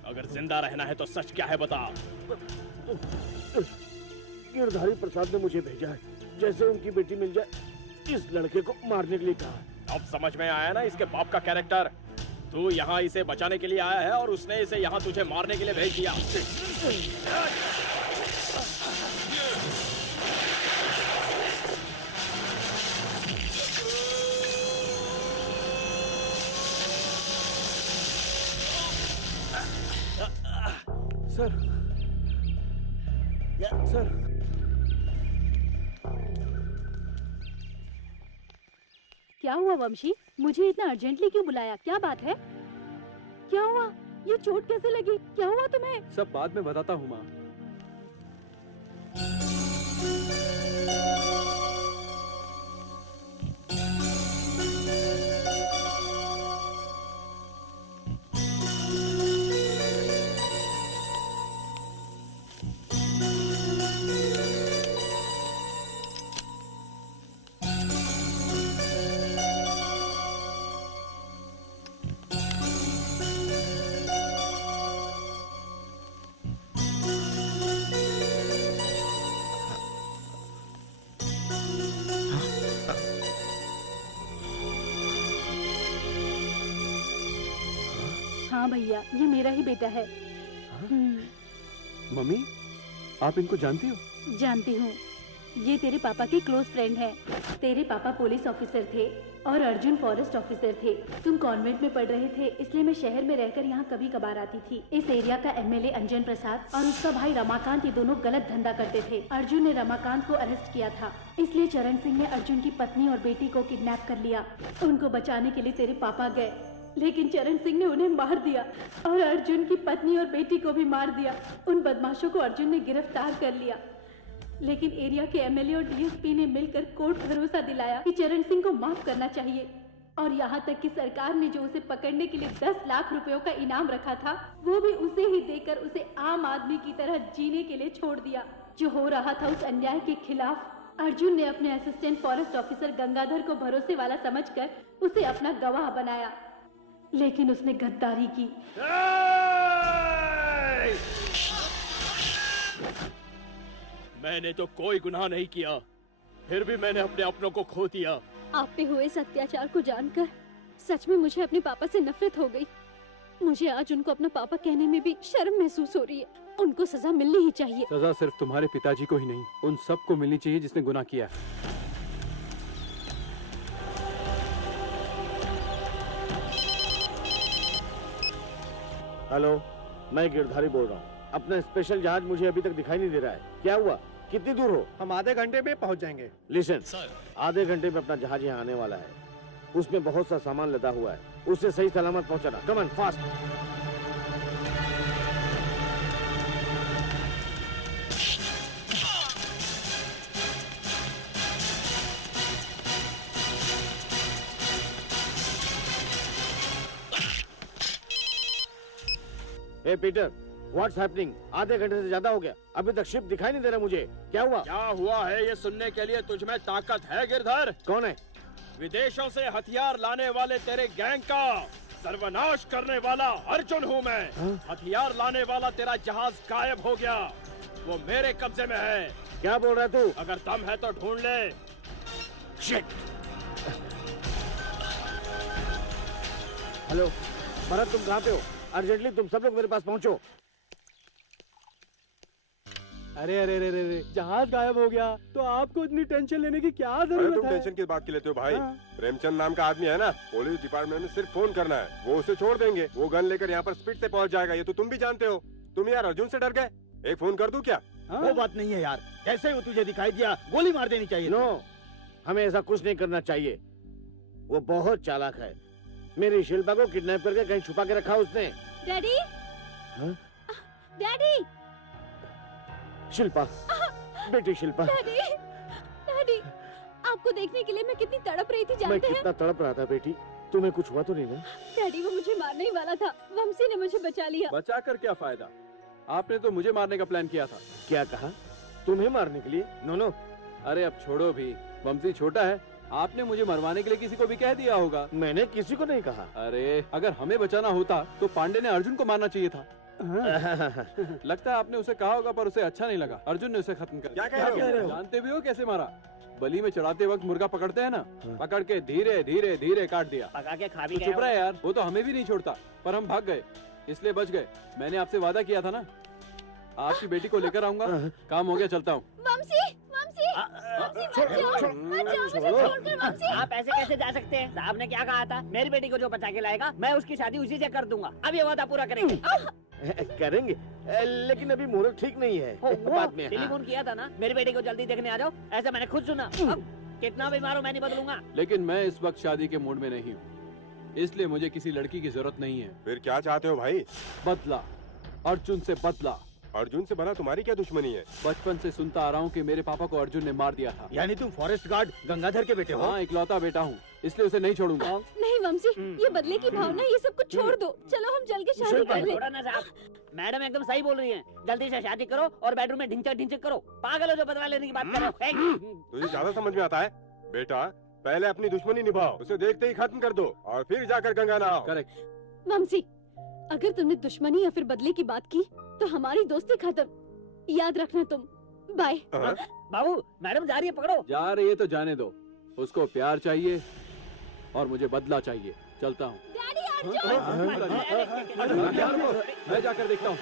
अगर जिंदा रहना है तो सच क्या है बता। गिरधारी प्रसाद ने मुझे भेजा है, जैसे उनकी बेटी मिल जाए इस लड़के को मारने के लिए कहा। अब समझ में आया ना इसके बाप का कैरेक्टर। तू यहाँ इसे बचाने के लिए आया है और उसने इसे यहाँ तुझे मारने के लिए भेज दिया। सर, सर, क्या हुआ वंशी? मुझे इतना अर्जेंटली क्यों बुलाया? क्या बात है? क्या हुआ? ये चोट कैसे लगी? क्या हुआ तुम्हें? सब बाद में बताता हूँ माँ। हाँ भैया, ये मेरा ही बेटा है। मम्मी, आप इनको जानती हो? जानती हूँ। ये तेरे पापा के क्लोज फ्रेंड है। तेरे पापा पुलिस ऑफिसर थे और अर्जुन फॉरेस्ट ऑफिसर थे। तुम कॉन्वेंट में पढ़ रहे थे, इसलिए मैं शहर में रहकर यहाँ कभी कभार आती थी। इस एरिया का एमएलए अंजन प्रसाद और उसका भाई रमाकांत, ये दोनों गलत धंधा करते थे। अर्जुन ने रमाकांत को अरेस्ट किया था, इसलिए चरण सिंह ने अर्जुन की पत्नी और बेटी को किडनैप कर लिया। उनको बचाने के लिए तेरे पापा गए, लेकिन चरण सिंह ने उन्हें मार दिया और अर्जुन की पत्नी और बेटी को भी मार दिया। उन बदमाशों को अर्जुन ने गिरफ्तार कर लिया, लेकिन एरिया के एमएलए और डीएसपी ने मिलकर कोर्ट भरोसा दिलाया कि चरण सिंह को माफ करना चाहिए। और यहाँ तक कि सरकार ने जो उसे पकड़ने के लिए 10 लाख रुपयों का इनाम रखा था, वो भी उसे ही देकर उसे आम आदमी की तरह जीने के लिए छोड़ दिया। जो हो रहा था उस अन्याय के खिलाफ अर्जुन ने अपने असिस्टेंट फॉरेस्ट ऑफिसर गंगाधर को भरोसे वाला समझकर उसे अपना गवाह बनाया, लेकिन उसने गद्दारी की। मैंने तो कोई गुनाह नहीं किया, फिर भी मैंने अपने अपनों को खो दिया। आप पे हुए इस अत्याचार को जानकर सच में मुझे अपने पापा से नफरत हो गई। मुझे आज उनको अपना पापा कहने में भी शर्म महसूस हो रही है। उनको सजा मिलनी ही चाहिए। सजा सिर्फ तुम्हारे पिताजी को ही नहीं, उन सबको मिलनी चाहिए जिसने गुनाह किया है। हेलो, मैं गिरधारी बोल रहा हूँ। अपना स्पेशल जहाज मुझे अभी तक दिखाई नहीं दे रहा है। क्या हुआ? कितनी दूर हो? हम आधे घंटे में पहुँच जाएंगे। लिसन, आधे घंटे में अपना जहाज यहाँ आने वाला है। उसमें बहुत सा सामान लदा हुआ है, उसे सही सलामत पहुँचाना। Come on, fast. Hey Peter, what's happening? आधे घंटे से ज्यादा हो गया, अभी तक शिप दिखाई नहीं दे रहा मुझे। क्या हुआ? क्या हुआ है ये सुनने के लिए तुझ में ताकत है गिरधर? कौन है? विदेशों से हथियार लाने वाले तेरे गैंग का सर्वनाश करने वाला अर्जुन हूँ मैं। हथियार लाने वाला तेरा जहाज गायब हो गया, वो मेरे कब्जे में है। क्या बोल रहा है तू? अगर दम है तो ढूंढ ले। शिट। हेलो भरत, तुम कहाँ पे हो? अर्जेंटली तुम सब लोग मेरे पास पहुँचो। अरे अरे अरे अरे, जहाज गायब हो गया तो आपको इतनी टेंशन लेने की क्या अरे जरूरत तुम है? टेंशन किस बात की लेते हो भाई? हाँ। प्रेमचंद नाम का आदमी है ना, पुलिस डिपार्टमेंट में सिर्फ फोन करना है, वो उसे छोड़ देंगे। वो गन लेकर यहाँ पर स्पीड से पहुँच जाएगा, ये तो तुम भी जानते हो। तुम यार अर्जुन से डर गए? एक फोन कर दूं क्या? वो बात नहीं है यार, जैसे ही वो तुझे दिखाई दिया गोली मार देनी चाहिए। नो, हमें ऐसा कुछ नहीं करना चाहिए। वो बहुत चालाक है। मेरी शिल्पा को किडनैप करके कहीं छुपा के रखा उसने। डैडी, डैडी, शिल्पा, बेटी शिल्पा। डैडी, डैडी, आपको देखने के लिए मैं कितनी तड़प रही थी मैं जानते हैं? कितना तड़प रहा था बेटी। तुम्हें कुछ हुआ तो नहीं ना? डैडी, वो मुझे मारने ही वाला था, वंशी ने मुझे बचा लिया। बचा कर क्या फायदा? आपने तो मुझे मारने का प्लान किया था। क्या कहा? तुम्हें मारने के लिए? No no. अरे अब छोड़ो भी, वंशी छोटा है, आपने मुझे मरवाने के लिए किसी को भी कह दिया होगा। मैंने किसी को नहीं कहा। अरे अगर हमें बचाना होता तो पांडे ने अर्जुन को मारना चाहिए था। लगता है आपने उसे कहा होगा पर उसे अच्छा नहीं लगा। अर्जुन ने उसे खत्म कर दिया। क्या कह रहे हो? जानते भी हो कैसे मारा? बलि में चढ़ाते वक्त मुर्गा पकड़ते हैं ना, पकड़ के धीरे धीरे धीरे काट दिया। पका के खा भी तो चुप रहे यार, वो तो हमें भी नहीं छोड़ता, पर हम भाग गए इसलिए बच गए। मैंने आपसे वादा किया था ना, आपकी बेटी को लेकर आऊंगा। काम हो गया, चलता हूँ। आप ऐसे कैसे जा सकते हैं? साहब ने क्या कहा था? मेरी बेटी को जो बचा के लाएगा मैं उसकी शादी उसी से कर दूंगा। अब ये वादा पूरा करेंगे। करेंगे, लेकिन अभी मुहूर्त ठीक नहीं है। बाद में टेलीफोन किया था ना, मेरी बेटी को जल्दी देखने आ जाओ, ऐसा मैंने खुद सुना। कितना भी मारो मैं नहीं बदलूंगा। लेकिन मैं इस वक्त शादी के मूड में नहीं हूँ, इसलिए मुझे किसी लड़की की जरूरत नहीं है। फिर क्या चाहते हो भाई? बदला, अर्जुन से बदला। अर्जुन से बना तुम्हारी क्या दुश्मनी है? बचपन से सुनता आ रहा हूँ कि मेरे पापा को अर्जुन ने मार दिया था। यानी तुम फॉरेस्ट गार्ड गंगाधर के बेटे हो? हाँ, इकलौता बेटा हूँ, इसलिए उसे नहीं छोड़ूंगा। नहीं वंशी, ये बदले की भावना, ये सब कुछ छोड़ दो। चलो हम जल्दी शादी कर ले। छोड़ो ना साहब, मैडम एकदम सही बोल रही हैं। जल्दी से शादी करो और बेडरूम में ढिंचक ढिंचक करो। पागल हो जो बदला लेने की बात कर रहे हो? तुझे ज्यादा समझ में आता है बेटा? पहले अपनी दुश्मनी निभाओ, उसे देखते ही खत्म कर दो और फिर जाकर गंगा नहाओ। करेक्ट। वंशी, अगर तुमने दुश्मनी या फिर बदले की बात की तो हमारी दोस्ती खत्म, याद रखना तुम। बाय। बाबू, मैडम जा रही है, पकड़ो। जा रही है तो जाने दो, उसको प्यार चाहिए और मुझे बदला चाहिए। चलता हूँ। मैं जाकर देखता हूँ।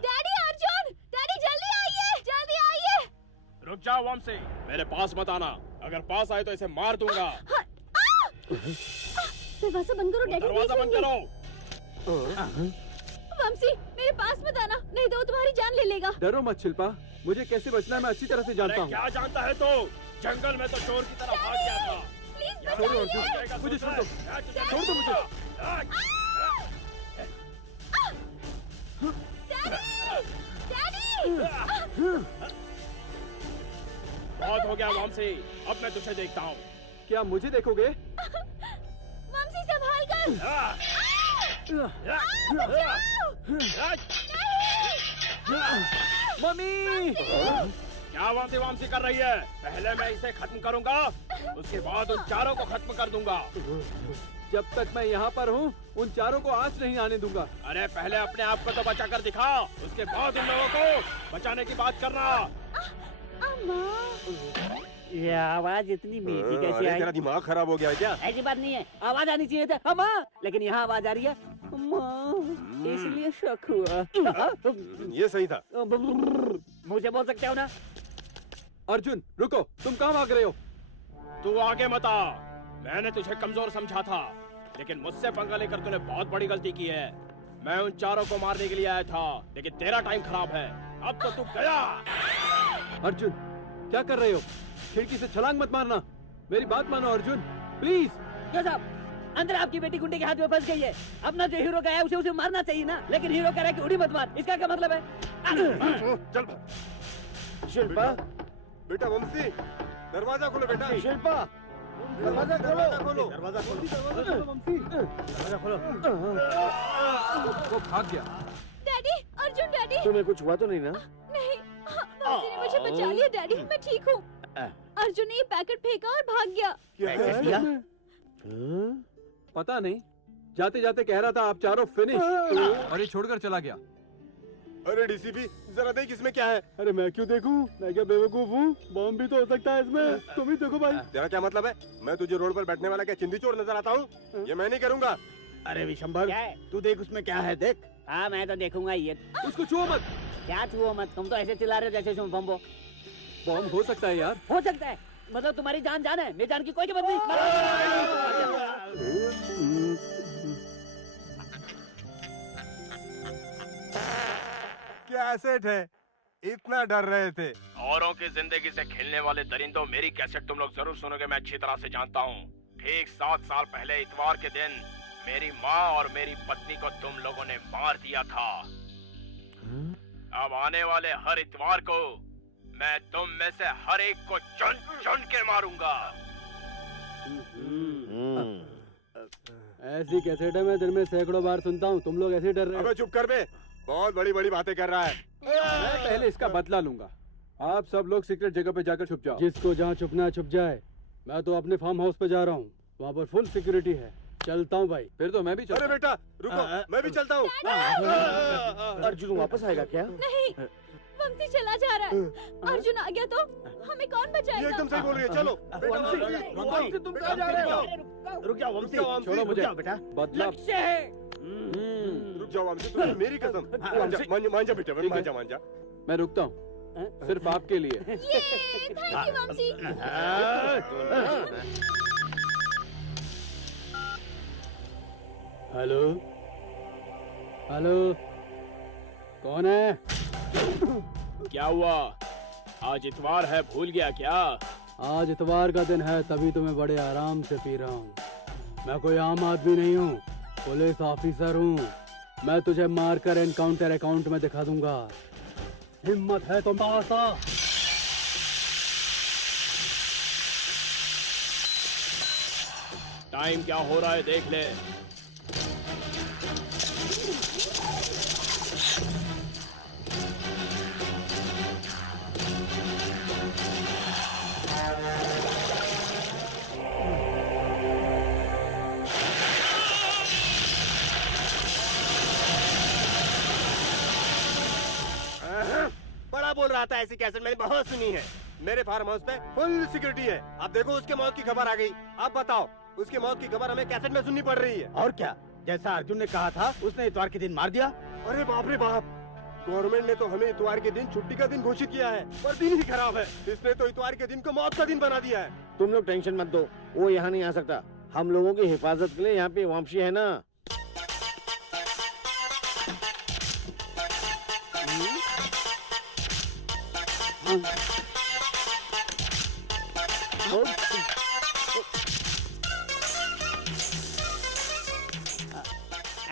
डैडी अर्जुन, डैडी जल्दी आइए। वंशी, मेरे पास मत आना। अगर पास आए तो इसे मार दूंगा। दरवाजा बंद करो डैडी। दरवाजा बंद करो। वंशी मेरे पास मत आना, नहीं तो वो तुम्हारी जान ले लेगा। डरो मत शिल्पा, मुझे कैसे बचना है मैं अच्छी तरह से जानता हूँ। क्या जानता है तो? जंगल में तो चोर की तरह भाग गया था। छोड़ो अर्जुन, मुझे छोड़ दो, छोड़ दो मुझे। बहुत हो गया वंशी, अब मैं तुझे देखता हूँ। क्या मुझे देखोगे? वंशी संभाल कर। मम्मी! क्या वंशी वामसी कर रही है? पहले मैं इसे खत्म करूंगा, उसके बाद उन चारों को खत्म कर दूंगा। जब तक मैं यहाँ पर हूँ उन चारों को आँच नहीं आने दूंगा। अरे पहले अपने आप को तो बचा कर दिखा, उसके बाद उन लोगों को बचाने की बात करना। ये आवाज इतनी मीठी कैसे आई? तेरा दिमाग खराब हो गया है क्या? ऐसी बात नहीं है, आवाज आनी चाहिए था अम्मा, लेकिन यहाँ आवाज आ रही है अम्मा, इसलिए शक हुआ। ये सही था। मुझे बोल सकते हो ना? अर्जुन रुको, तुम कहाँ भाग रहे हो? तू आगे मत आ, मैंने तुझे कमजोर समझा था, लेकिन मुझसे पंगा लेकर तूने बहुत बड़ी गलती की है। मैं उन चारों को मारने के लिए आया था, लेकिन तेरा टाइम खराब है, अब तो तू गया। अर्जुन क्या कर रहे हो? खिड़की से छलांग मत मारना, मेरी बात मानो अर्जुन, प्लीज। क्या साहब, अंदर आपकी बेटी गुंडे के हाथ में फंस गई है। अपना जो हीरो गया है उसे मारना चाहिए ना, लेकिन हीरो कह रहा है कि उड़ी मत मार, इसका क्या मतलब है? चल शिल्पा, बेटा वंशी, दरवाजा खोलो बेटा। शिल्पा, दरवाजा खोलो, दरवाजा खोलो, दरवाजा खोलो। वो भाग गया। Daddy, Arjun daddy. तुम्हें कुछ हुआ तो नहीं ना? नहीं, वंशी ने मुझे बचा लिया डैडी, मैं ठीक हूँ। अर्जुन ने ये पैकेट फेंका और भाग गया। पता नहीं, जाते जाते कह रहा था आप चारों फिनिश, और ये छोड़कर चला गया। अरे डीसीपी जरा देख इसमें क्या है। अरे मैं क्यों देखूं? मैं क्या बेवकूफ हूँ? बॉम्ब भी तो हो सकता है इसमें, तुम ही देखो भाई। तेरा क्या मतलब है? मैं तुझे रोड पर बैठने वाला क्या चिंदी चोर नजर आता हूँ? ये मैं नहीं करूँगा। अरे विशंभर, तू देख उसमें क्या है, देख। हाँ मैं तो देखूंगा ये। उसको छुओ मत। क्या छुओ मत? तुम तो ऐसे चिल्ला रहे हो जैसे बम्बो। बॉम्ब हो सकता है यार। हो सकता है, मतलब तुम्हारी जान जान है, मेरी जान की कोई कीमत नहीं। क्या सेठ है, इतना डर रहे थे? औरों की जिंदगी से खेलने वाले दरिंदों, मेरी कैसेट तुम लोग जरूर सुनोगे, मैं अच्छी तरह से जानता हूँ। ठीक 7 साल पहले इतवार के दिन मेरी माँ और मेरी पत्नी को तुम लोगों ने मार दिया था। अब आने वाले हर इतवार को मैं तुम में से हर एक को चुन चुन के मारूंगा। ऐसी कैसेट है मैं दिन में सैकड़ों बार सुनता हूँ, तुम लोग ऐसे डर रहे हो। अबे चुप कर बे, बहुत बड़ी बड़ी बातें कर रहा है। मैं पहले इसका बदला लूंगा। आप सब लोग सीक्रेट जगह पे जाकर छुप जाओ। जिसको जहाँ छुपना है छुप जाए। मैं तो अपने फार्म हाउस पे जा रहा हूँ, वहाँ पर फुल सिक्योरिटी है। चलता हूँ भाई। फिर तो मैं भी अरे बेटा रुको, मैं भी चलता हूँ। अर्जुन वापस आएगा क्या? नहीं, वंशी चला जा रहा है। अर्जुन आ गया तो हमें कौन बचाएगा? ये एकदम सही बोल रही है, चलो। वंशी, तुम कहाँ जा रहे हो? रुक जाओ वंशी, छोड़ो मुझे बेटा। बदला। लक्ष्य है। रुक जाओ वंशी, तुझे मेरी कसम। मान जा बेटा, मान जा। मैं रुकता हूँ, सिर्फ आपके लिए। Thank you Vanshi. Hello hello, कौन है? क्या हुआ? आज इतवार है, भूल गया क्या? आज इतवार का दिन है, तभी तो मैं बड़े आराम से पी रहा हूँ। मैं कोई आम आदमी नहीं हूँ, पुलिस ऑफिसर हूँ। मैं तुझे मारकर एनकाउंटर अकाउंट में दिखा दूंगा। हिम्मत है तो पास आ। टाइम क्या हो रहा है देख ले। बड़ा बोल रहा था, ऐसी कैसेट मैंने बहुत सुनी है। मेरे फार्म हाउस पे फुल सिक्योरिटी है। अब देखो उसके मौत की खबर आ गई। अब बताओ, उसकी मौत की खबर हमें कैसेट में सुननी पड़ रही है। और क्या, जैसा अर्जुन ने कहा था उसने इतवार के दिन मार दिया। अरे बाप रे बाप, गवर्नमेंट ने तो हमें इतवार के दिन छुट्टी का दिन घोषित किया है, पर दिन ही खराब है। इसने तो इतवार के दिन को मौत का दिन बना दिया है। तुम लोग टेंशन मत दो, वो यहाँ नहीं आ सकता। हम लोगों की हिफाजत के लिए यहाँ पे वामशी है ना।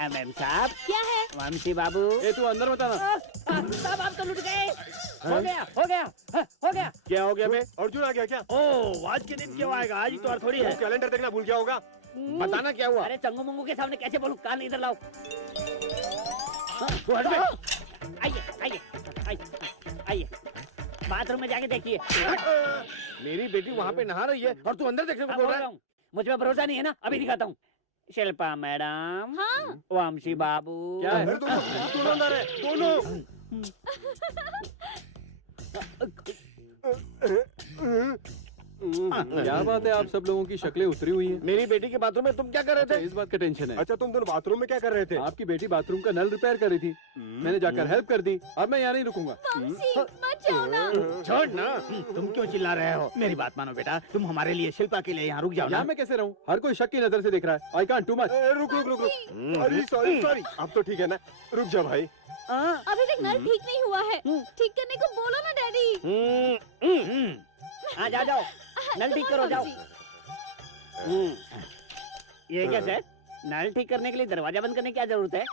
मैम साहब क्या है? वंशी बाबू। ए तू अंदर मत आना। साहब आप तो लुट गए। हो गया हो गया हो गया। क्या हो गया बे? अर्जुन आ गया क्या? ओह, आज के दिन क्यों आएगा? आज इतवार थोड़ी है। कैलेंडर देखना भूल गया होगा। बताना क्या हुआ? अरे चंगू मंगू के सामने कैसे बोलूं? कान इधर लाओ। तू हट बे। आइए आइए आइए आइए, बाथरूम में जाके देखिए। मेरी बेटी वहाँ पे नहा रही है और तू अंदर देखने को बोल रहा है? मुझ पे भरोसा नहीं है ना? अभी दिखाता हूँ। शिल्पा मैडम। हाँ? वंशी बाबू। क्या है? दोनों अंदर है, दोनों। क्या बात है, आप सब लोगों की शक्लें उतरी हुई हैं। मेरी बेटी के बाथरूम में तुम क्या कर रहे थे? इस बात का टेंशन है। अच्छा, तुम दोनों बाथरूम में क्या कर रहे थे? आपकी बेटी बाथरूम का नल रिपेयर कर रही थी, मैंने जाकर हेल्प कर दी। अब मैं यहाँ नहीं रुकूंगा। बचाओ ना। छोड़ ना। तुम क्यों चिल्ला रहे हो? मेरी बात मानो बेटा, तुम हमारे लिए, शिल्पा के लिए यहाँ रुक जाओ ना। यहाँ मैं कैसे रहूँ? हर कोई शक की नजर से देख रहा है। I can't too much. रुक रुक रुक रुक। अरे सॉरी सॉरी, अब तो ठीक है ना? रुक जा भाई। अभी तक नल ठीक नहीं हुआ है। ठीक करने को बोलो ना डैडी। हाँ जाओ जाओ, नल ठीक करो जाओ। ये क्या सर? नल ठीक करने के लिए दरवाजा बंद करने की क्या जरूरत है?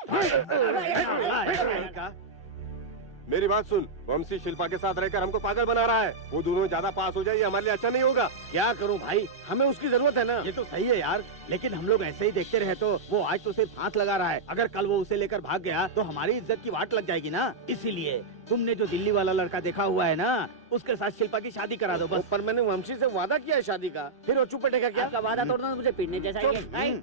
मेरी बात सुन, वंशी शिल्पा के साथ रहकर हमको पागल बना रहा है। वो दोनों ज्यादा पास हो जाए, ये हमारे लिए अच्छा नहीं होगा। क्या करूं भाई, हमें उसकी जरूरत है ना। ये तो सही है यार, लेकिन हम लोग ऐसे ही देखते रहे तो वो आज तो सिर्फ हाथ लगा रहा है। अगर कल वो उसे लेकर भाग गया तो हमारी इज्जत की वाट लग जाएगी ना। इसीलिए तुमने जो दिल्ली वाला लड़का देखा हुआ है ना, उसके साथ शिल्पा की शादी करा दो बस। पर मैंने वंशी से वादा किया है शादी का, फिर वो चुप बैठेगा क्या? आपका वादा तोड़ना तो मुझे पीटने जैसा ही है।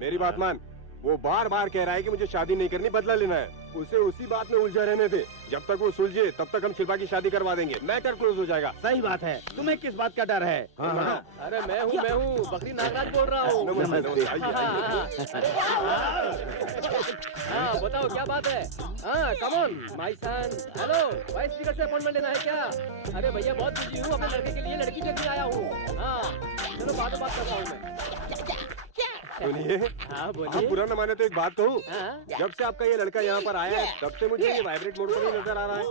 मेरी बात मान, वो बार बार कह रहा है कि मुझे शादी नहीं करनी, बदला लेना है। उसे उसी बात में उलझा रहने दे। जब तक वो सुलझे तब तक हम शिल्पा की शादी करवा देंगे, मैटर क्लोज हो जाएगा। सही बात है, तुम्हें किस बात का डर है? अरे मैं हूँ, बकरी नागराज बोल रहा हूँ। नमस्ते। हाँ बताओ क्या बात है? हाँ come on my son. Hello, vice speaker से अपॉइंटमेंट लेना है क्या? अरे भैया बहुत बिजी हूँ, अपने लड़के के लिए लड़की देखने आया हूँ। हाँ चलो बाद में बात कर रहा हूँ मैं। सुनिए, हाँ बोलिए। आप बुरा न माने तो एक बात कहूँ। हाँ? जब से आपका ये लड़का यहाँ पर आया है, तब से मुझे ये वाइब्रेट मोड पर ही नजर आ रहा है।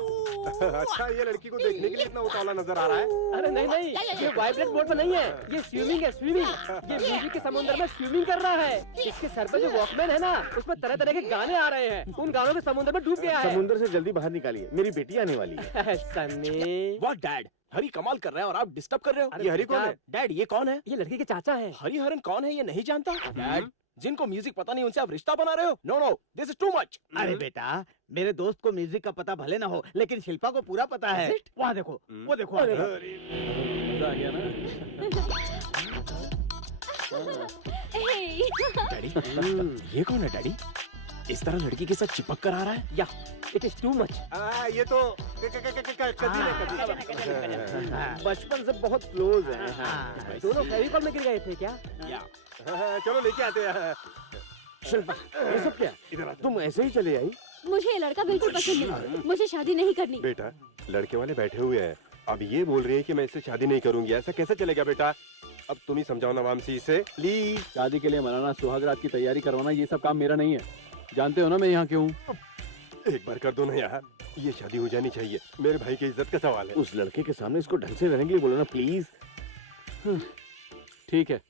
अच्छा, ये लड़की को देखने के लिए इतना उतावला नजर आ रहा है? अरे नहीं नहीं, ये वाइब्रेट मोड पर नहीं है, ये स्विमिंग है, स्विमिंग। ये म्यूजिक के समुद्र में स्विमिंग कर रहा है। इसके सर पे जो वॉकमैन है ना, उसमें तरह तरह के गाने आ रहे हैं। उन गानों के समुद्र में डूब गया है। समुद्र से जल्दी बाहर निकालिए, मेरी बेटी आने वाली है। सन्नी। What dad? हरी कमाल कर रहा है और आप डिस्टर्ब कर रहे हो। ये हरी कौन है? डैड ये कौन है? ये लड़की के चाचा है। हरी हरन कौन है ये नहीं जानता? डैड, जिनको म्यूजिक पता नहीं उनसे आप रिश्ता बना रहे हो? No no, this is too much. अरे बेटा, मेरे दोस्त को म्यूजिक का पता भले ना हो, लेकिन शिल्पा को पूरा पता है। वहाँ देखो, वो देखो। मजा आ गया ना? डैडी, ये कौन है डैडी? इस तरह लड़की के साथ चिपक कर आ रहा है? या इट इज टू मच। ये तो कजील है। बचपन से बहुत क्लोज है। दोनों फेविकॉल में गिर गए थे क्या? चलो लेके आते हैं। शिल्पा, ये सब क्या? इधर तुम ऐसे ही चले आई? मुझे ये लड़का बिल्कुल पसंद नहीं। मुझे शादी नहीं करनी। बेटा, लड़के वाले बैठे हुए हैं, अब ये बोल रही है कि मैं इससे शादी नहीं करूंगी। ऐसा कैसे चलेगा बेटा? अब तुम ही समझाओ ना वामसी इसे प्लीज। शादी के लिए मनाना, सुहागरात की तैयारी करवाना, ये सब काम मेरा नहीं है। जानते हो ना मैं यहाँ क्यों हूँ? एक बार कर दो ना यार, ये शादी हो जानी चाहिए। मेरे भाई की इज्जत का सवाल है। उस लड़के के सामने इसको ढंग से रहने के लिए बोलो ना प्लीज। ठीक है।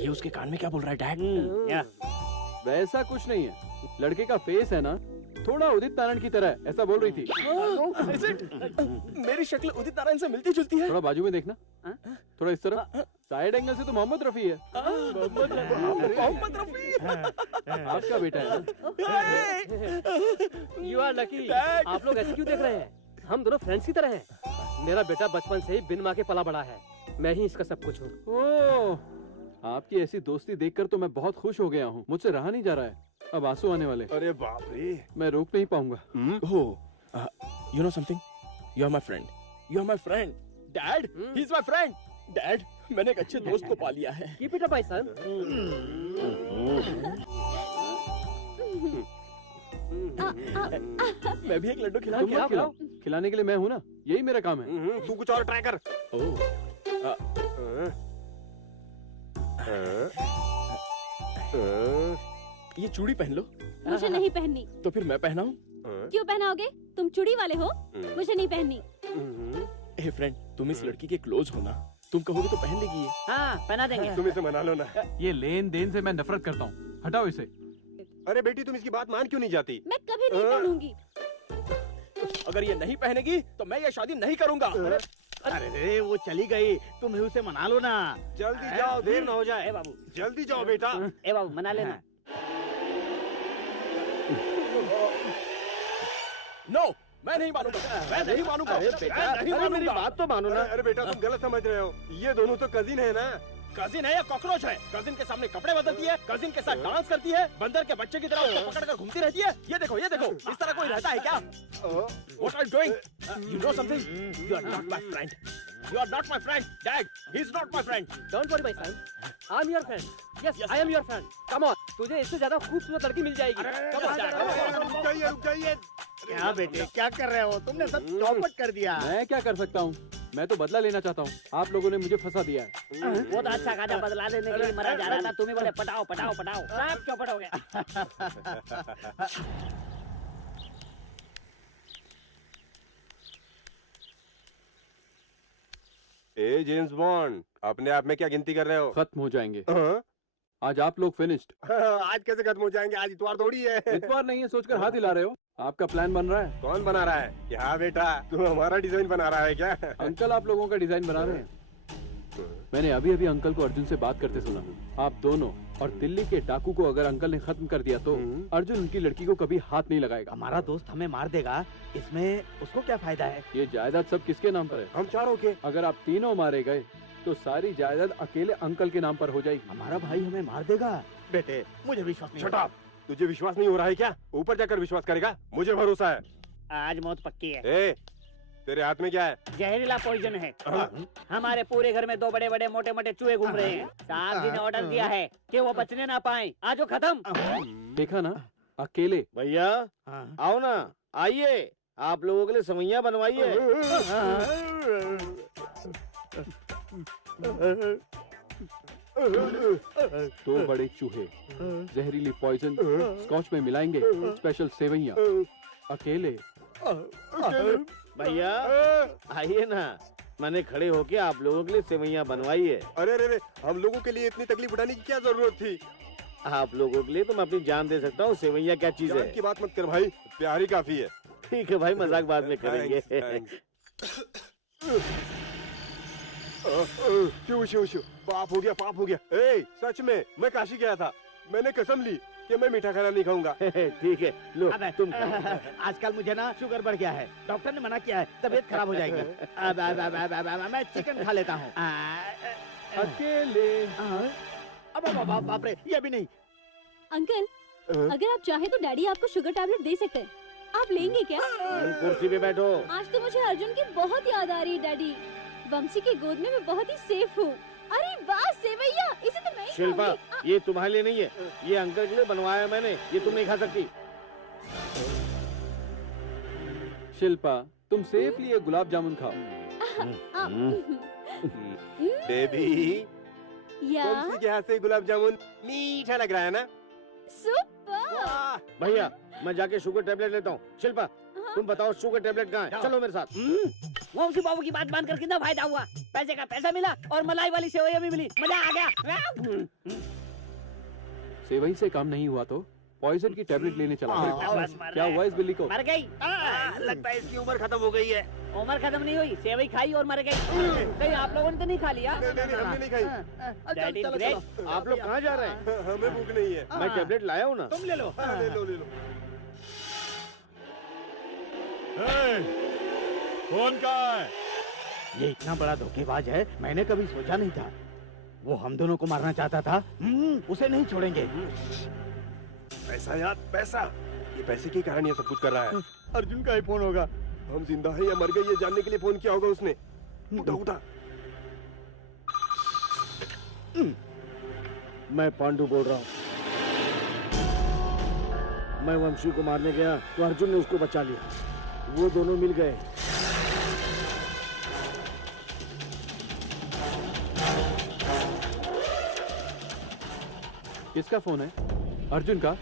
ये उसके कान में क्या बोल रहा है डैड? वैसा कुछ नहीं है, लड़के का फेस है ना थोड़ा उदित नारायण की तरह है, ऐसा बोल रही थी। मेरी शक्ल उदित नारायण से मिलती जुलती है। थोड़ा बाजू में देखना, थोड़ा इस तरह। साइड एंगल से तो मोहम्मद रफी है। मोहम्मद रफी आपका बेटा है ना? You are lucky. आप लोग ऐसे क्यों देख रहे हैं? हम दोनों फ्रेंड्स की तरह हैं। मेरा बेटा बचपन से ही बिन माँ के पला बड़ा है। मैं ही इसका सब कुछ हूँ। ओह, आपकी ऐसी दोस्ती देखकर तो मैं बहुत खुश हो गया हूँ। मुझसे रहा नहीं जा रहा है, अब आंसू आने वाले। अरे बाप रे, मैं रोक नहीं पाऊंगा। You know something, you are my friend, you are my friend. Dad, he is my friend. Dad, मैंने एक अच्छे दोस्त को पा लिया है। Keep it up my son. मैं भी एक लड्डू खिला तुम मत खिलाओ, खिलाने के लिए मैं हूँ ना, यही मेरा काम है। तू कुछ और ट्राई कर। ये चूड़ी पहन लो। मुझे नहीं पहननी। तो फिर मैं पहनाऊं? क्यों पहनाओगे? तुम चूड़ी वाले हो, मुझे नहीं पहननी। ए फ्रेंड, तुम इस लड़की के क्लोज हो ना, तुम कहोगे तो पहन लेगी ये। हाँ, पहना देंगे। तुम इसे मना लो ना। ये लेन देन से मैं नफरत करता हूँ, हटाओ इसे। अरे बेटी, तुम इसकी बात मान क्यों नहीं जाती? मैं कभी नहीं पहनूंगी। अगर ये नहीं पहनेगी तो मैं ये शादी नहीं करूंगा। अरे रे, वो चली गई, तुम ही उसे मना लो ना। जल्दी जाओ, देर ना हो जाए। ए बाबू, जल्दी जाओ बेटा। ए बाबू, मना लेना। नो, मैं नहीं मानूंगा, मैं नहीं मानूंगा। अरे बेटा, मेरी बात तो मानो ना। अरे बेटा, तुम गलत समझ रहे हो, ये दोनों तो कजिन है ना। कजिन है या कॉकरोच है? कजिन के सामने कपड़े बदलती है, कजिन के साथ डांस करती है, बंदर के बच्चे की तरह उसको पकड़ कर घूमती रहती है। ये देखो, इस तरह कोई रहता है क्या? What are you doing? You know something? You are not my friend. You are not my friend, Dad. He is not my friend. Don't worry, my son. I'm your friend. Yes, I am your friend. Come on. तुझे इससे ज्यादा खूबसूरत लड़की मिल जाएगी। Come on, Dad. रुक जाइए। क्या बेटे, क्या कर रहे हो? तुमने सब चौपट कर दिया। मैं क्या कर सकता हूँ? मैं तो बदला लेना चाहता हूँ, आप लोगों ने मुझे फंसा दिया है। वो तो अच्छा खासा बदला लेने के लिए मरा जा रहा था, तुम्हें बोले पटाओ पटाओ पटाओ, सब चौपट हो गया। ए जेम्स बॉन्ड, अपने आप में क्या गिनती कर रहे हो? खत्म हो जाएंगे। आज आप लोग फिनिश्ड। आज कैसे खत्म हो जाएंगे? आज इतवार थोड़ी है। इतवार नहीं है सोचकर हाथ हिला रहे हो? आपका प्लान बन रहा है। कौन बना रहा है? क्या बेटा, तू हमारा डिजाइन बना रहा है क्या? अंकल आप लोगों का डिजाइन बना रहे हैं। मैंने अभी अभी अंकल को अर्जुन से बात करते सुना। आप दोनों और दिल्ली के डाकू को अगर अंकल ने खत्म कर दिया तो अर्जुन उनकी लड़की को कभी हाथ नहीं लगाएगा। हमारा दोस्त हमें मार देगा, इसमें उसको क्या फायदा है? ये जायदाद सब किसके नाम पर है? हम चारों के। अगर आप तीनों मारे गए तो सारी जायदाद अकेले अंकल के नाम पर हो जाएगी। हमारा भाई हमें मार देगा। बेटे, मुझे विश्वास नहीं। Shut up. तुझे विश्वास नहीं हो रहा है क्या? ऊपर जाकर विश्वास करेगा, मुझे भरोसा है। आज मौत पक्की है। ए, तेरे हाथ में क्या है? जहरीला पॉइजन है। हमारे पूरे घर में 2 बड़े-बड़े मोटे-मोटे चूहे घूम रहे हैं। साहब जी ने ऑर्डर दिया है कि वो बचने ना पाए। आज वो खत्म। देखा ना, अकेले। भैया आओ ना, आइए, आप लोगों के लिए सवैया बनवाइए। दो बड़े चूहे जहरीली पॉइजन स्कॉच में मिलाएंगे, स्पेशल सेवैया। अकेले। भैया आइए ना, मैंने खड़े होके आप लोगों के लिए सेवैया बनवाइए। अरे रे, हम लोगों के लिए इतनी तकलीफ उठाने की क्या जरूरत थी? आप लोगों के लिए तो मैं अपनी जान दे सकता हूँ। सेवैया क्या चीज है? जान की बात मत कर भाई, प्यार ही काफी है। ठीक है भाई, मजाक बाद में करेंगे। शिव शिव शिव, पाप हो गया, पाप हो गया। ए, सच में मैं काशी गया था, मैंने कसम ली कि मैं मीठा खाना नहीं खाऊंगा। ठीक है, लो तुम। आजकल मुझे ना शुगर बढ़ गया है, डॉक्टर ने मना किया है, तबीयत खराब हो जाएगी। मैं चिकन खा लेता हूँ। अकेले। अब बाप रे, ये भी नहीं। अंकल, अगर आप चाहे तो डैडी आपको शुगर टैबलेट दे सकते हैं। आप लेंगे क्या? कुर्सी पे बैठो। आज तो मुझे अर्जुन की बहुत याद आ रही है डैडी। वंशी की गोद में मैं बहुत ही सेफ हूँ। अरे वाह सेवैया, इसे तो मैं ही शिल्पा, खाऊंगी। ये तुम्हारे लिए नहीं है, ये अंकल के लिए बनवाया मैंने, ये तुम नहीं खा सकती। शिल्पा, तुम सेफली ये गुलाब जामुन खाओ। बेबी, या तुमसे के हाथ से गुलाब जामुन मीठा लग रहा है ना? सुपर। भैया, मैं जाके शुगर टैबलेट लेता हूँ। शिल्पा, तुम बताओ शुगर टैबलेट कहाँ है? चलो मेरे साथ। वंशी बाबू की बात मानकर कितना फायदा हुआ? पैसे का पैसा मिला और मलाई वाली सेवैया भी मिली, मजा आ गया। सेवई से काम नहीं हुआ तो पॉइजन की टैबलेट लेने चला। क्या हुआ इस बिल्ली को? मर गई। लगता है इसकी उम्र खत्म हो गई है। उम्र खत्म नहीं हुई, सेवई खाई और मर गई। कहीं आप लोगों ने तो नहीं खा लिया? नहीं, हमने नहीं खाई। That is great। आप लोग कहाँ जा रहे हैं? हमें भूख नहीं है। मैं टैबलेट लाया हूँ ना। तुम ले लो। ले लो, ले लो। कौन कहाँ है? ये इतना बड़ा धोखेबाज है, मैंने कभी सोचा नहीं था। वो हम दोनों को मारना चाहता था। उसे नहीं छोड़ेंगे। पैसा यार, पैसा। ये पैसे की कहानी है, सब कुछ कर रहा है। अर्जुन का ही फोन होगा। हम जिंदा है या मर गए ये जानने के लिए फोन किया होगा उसने। उठा उठा। मैं पांडु बोल रहा हूँ। मैं वंशी को मारने गया तो अर्जुन ने उसको बचा लिया। वो दोनों मिल गए। किसका फोन है? अर्जुन का?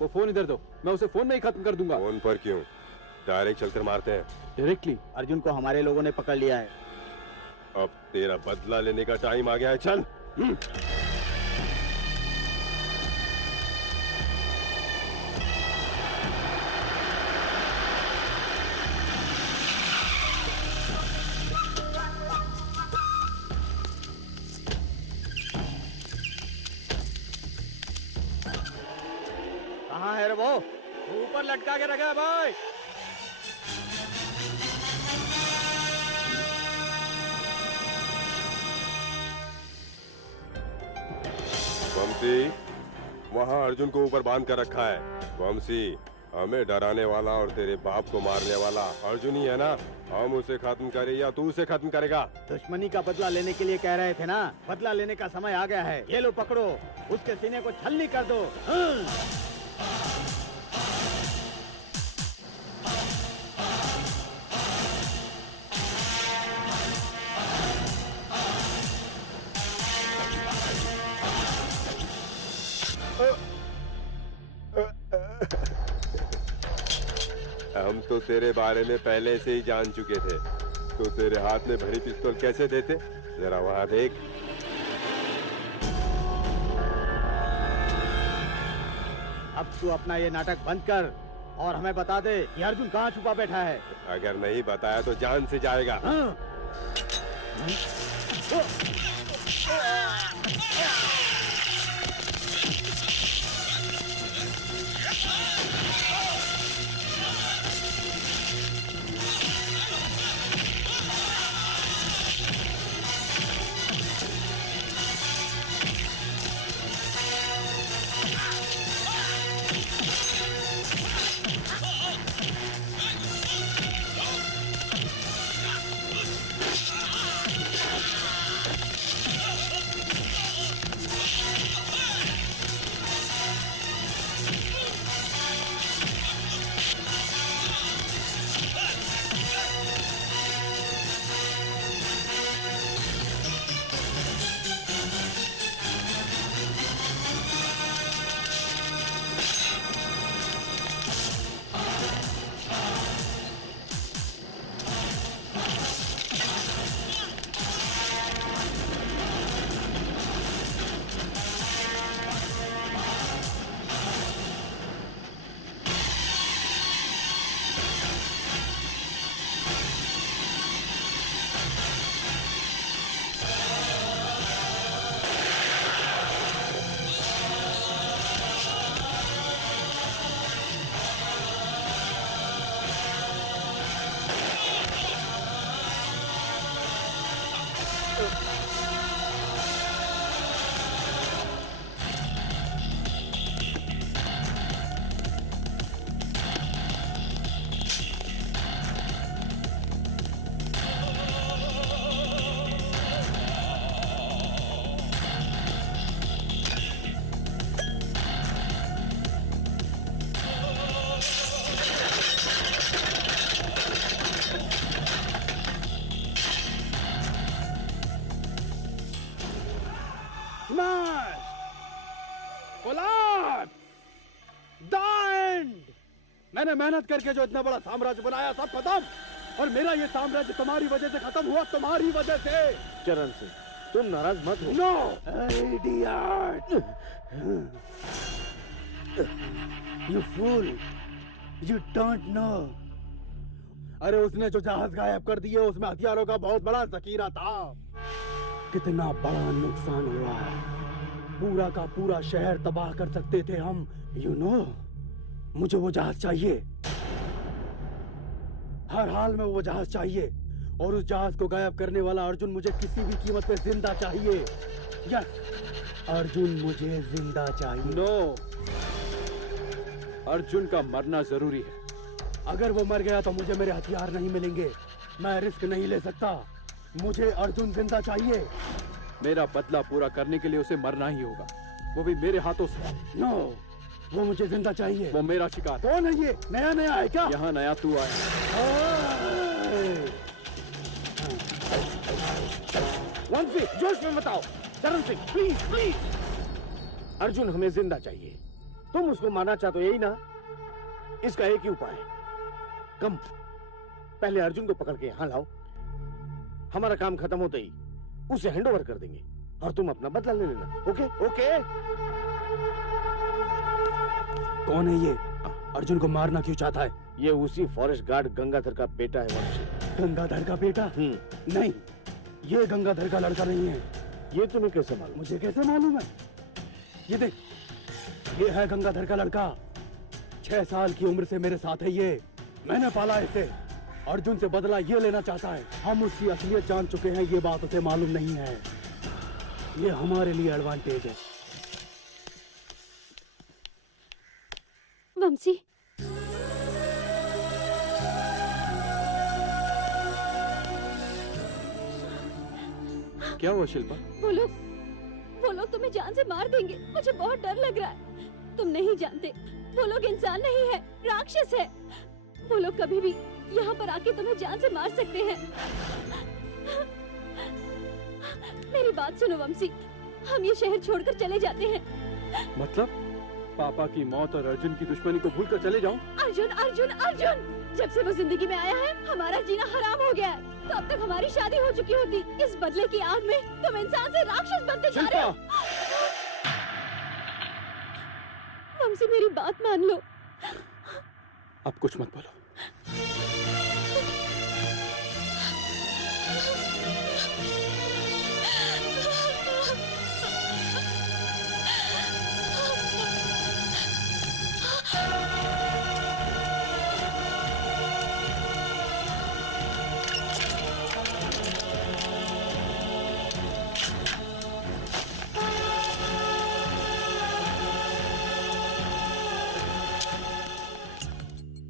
वो फोन इधर दो, मैं उसे फोन में ही खत्म कर दूंगा। फोन पर क्यों? डायरेक्ट चलकर मारते हैं। डायरेक्टली? अर्जुन को हमारे लोगों ने पकड़ लिया है। अब तेरा बदला लेने का टाइम आ गया है, चल। कहाँ है रे वो? ऊपर लटका के रखा है भाई। वंशी, वहाँ अर्जुन को ऊपर बांध कर रखा है। वंशी, हमें डराने वाला और तेरे बाप को मारने वाला अर्जुन ही है ना? हम उसे खत्म करें या तू उसे खत्म करेगा? दुश्मनी का बदला लेने के लिए कह रहे थे ना? बदला लेने का समय आ गया है। ये लो पकड़ो, उसके सीने को छलनी कर दो। हम तो तेरे बारे में पहले से ही जान चुके थे। तो तेरे हाथ में भरी पिस्तौल कैसे देते? जरा वहां देख। अब तू अपना ये नाटक बंद कर और हमें बता दे कि अर्जुन कहाँ छुपा बैठा है। अगर नहीं बताया तो जान से जाएगा। मैंने मेहनत करके जो इतना बड़ा साम्राज्य बनाया सब खत्म, और मेरा ये साम्राज्य तुम्हारी वजह से खत्म हुआ, तुम्हारी वजह से। चरण सिंह, तुम नाराज मत हो। No idiot, you fool, you don't know. अरे उसने जो जहाज गायब कर दिए उसमें हथियारों का बहुत बड़ा जखीरा था। कितना बड़ा नुकसान हुआ, पूरा का पूरा शहर तबाह कर सकते थे हम। यू नो, मुझे वो जहाज चाहिए, हर हाल में वो जहाज चाहिए, और उस जहाज को गायब करने वाला अर्जुन मुझे किसी भी कीमत पे जिंदा चाहिए। यस, अर्जुन मुझे जिंदा चाहिए। नो, अर्जुन का मरना जरूरी है। अगर वो मर गया तो मुझे मेरे हथियार नहीं मिलेंगे, मैं रिस्क नहीं ले सकता। मुझे अर्जुन जिंदा चाहिए। मेरा बदला पूरा करने के लिए उसे मरना ही होगा, वो भी मेरे हाथों से। नो, वो मुझे जिंदा चाहिए। वो मेरा शिकार। कौन है ये? नया नया है क्या? यहाँ नया तू आया। वंशी, जोश में बताओ। चरण सिंह, प्लीज प्लीज। अर्जुन हमें जिंदा चाहिए। तुम उसको मारना चाहते हो, यही ना? इसका एक ही उपाय है। कम पहले अर्जुन को पकड़ के यहां लाओ। हमारा काम खत्म होते ही उसे हैंडओवर कर देंगे और तुम अपना बदला ले लेना। Okay okay. कौन है ये? अर्जुन को मारना क्यों चाहता है? ये उसी फॉरेस्ट गार्ड गंगाधर का बेटा है वंशी। गंगाधर का बेटा? नहीं, ये गंगाधर का लड़का नहीं है। ये तुम्हें कैसे मालूम? मुझे कैसे मालूम है? ये देख, ये है गंगाधर का लड़का। 6 साल की उम्र से मेरे साथ है ये। मैंने पाला इसे। अर्जुन से बदला ये लेना चाहता है। हम उसकी असलियत जान चुके हैं, ये बात उसे मालूम नहीं है। ये हमारे लिए एडवांटेज है। वंशी, क्या हुआ शिल्पा? वो लोग तुम्हें जान से मार देंगे। मुझे बहुत डर लग रहा है। तुम नहीं जानते, वो लोग इंसान नहीं है, राक्षस है। वो लोग कभी भी यहाँ पर आके तुम्हें जान से मार सकते हैं। मेरी बात सुनो वंशी, हम ये शहर छोड़कर चले जाते हैं। मतलब पापा की मौत और अर्जुन की दुश्मनी को भूलकर चले जाऊं? अर्जुन अर्जुन अर्जुन, जब से वो जिंदगी में आया है हमारा जीना हराम हो गया है। तो अब तक हमारी शादी हो चुकी होती। इस बदले की आग में तुम इंसान से राक्षस बनते जा रहे हो। वंशी, मेरी बात मान लो। अब कुछ मत बोलो।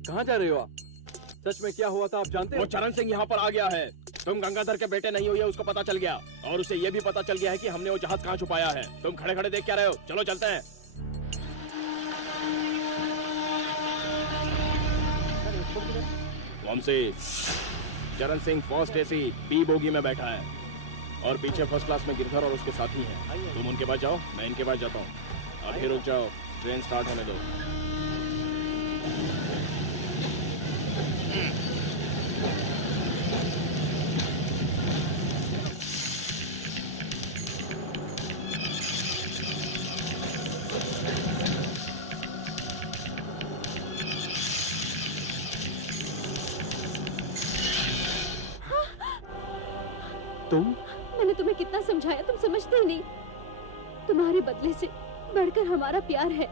कहाँ जा रहे हो आप? सच में क्या हुआ था आप जानते हो? वो चरण सिंह यहाँ पर आ गया है। तुम गंगाधर के बेटे नहीं हो, ये उसको पता चल गया। और उसे ये भी पता चल गया है कि हमने वो जहाज कहाँ छुपाया है। तुम खड़े खड़े देख क्या रहे हो? चलो चलते हैं। Vanshi, Charan Singh first AC B bogie में बैठा है और पीछे फर्स्ट क्लास में गिरधर और उसके साथी हैं। तुम उनके पास जाओ, मैं इनके पास जाता हूँ। अभी रुक जाओ, ट्रेन स्टार्ट होने दो। मैंने तुम्हें कितना समझाया, तुम समझते ही नहीं। तुम्हारे बदले से बढ़कर हमारा प्यार है।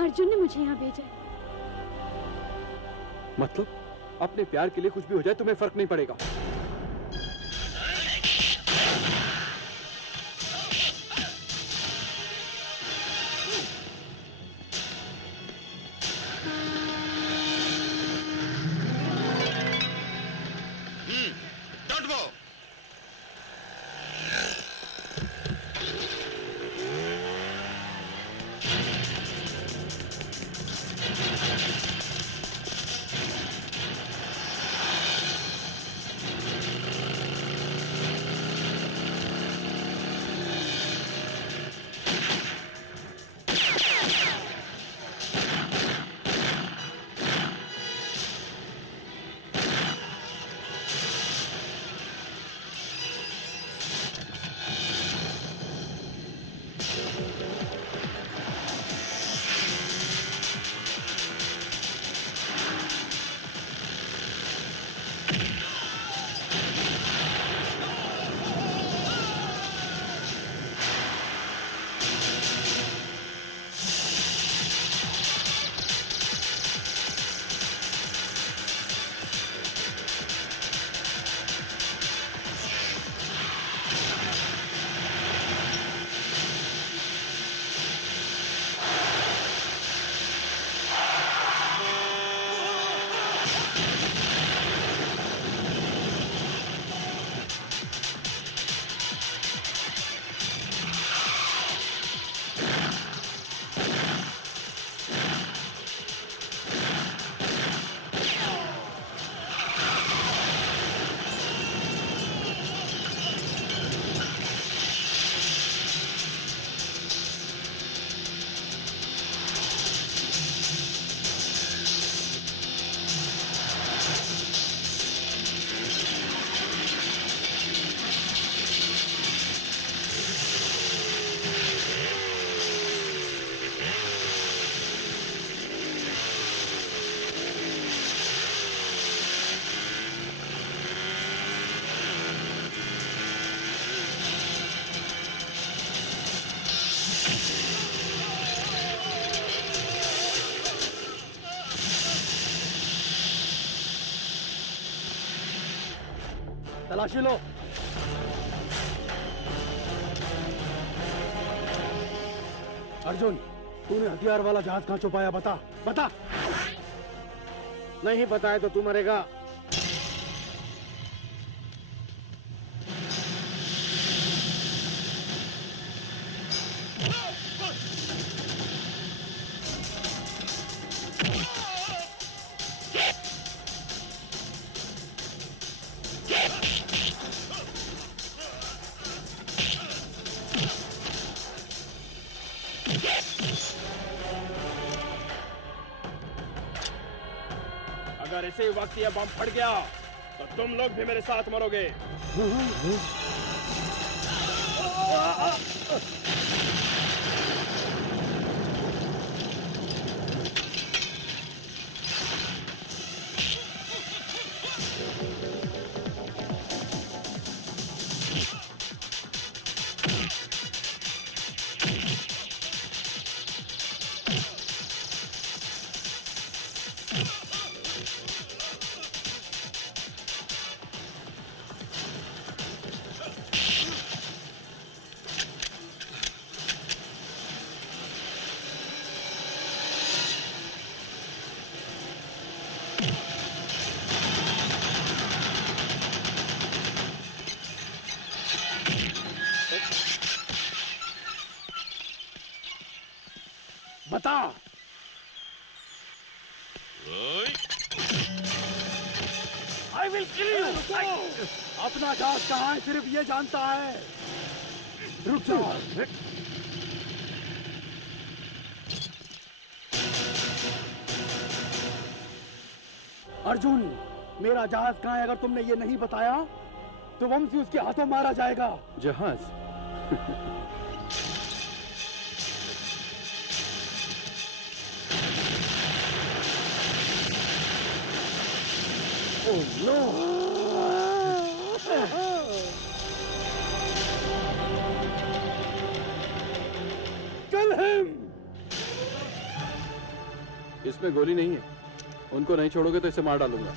अर्जुन ने मुझे यहाँ भेजा है। मतलब अपने प्यार के लिए कुछ भी हो जाए तुम्हें फर्क नहीं पड़ेगा? तलाशी लो। अर्जुन, तूने हथियार वाला जहाज कहाँ छुपाया? बता बता। नहीं बताए तो तू मरेगा। अगर इसी वक्त ये बम फट गया तो तुम लोग भी मेरे साथ मरोगे। बता। I will kill you. अपना जहाज कहाँ है सिर्फ ये जानता है। रुक जा। अर्जुन, मेरा जहाज कहाँ है? अगर तुमने ये नहीं बताया तो वंशी उसके हाथों मारा जाएगा। जहाज? Oh no! Kill him! इसमें गोली नहीं है। उनको नहीं छोड़ोगे तो इसे मार डालूंगा।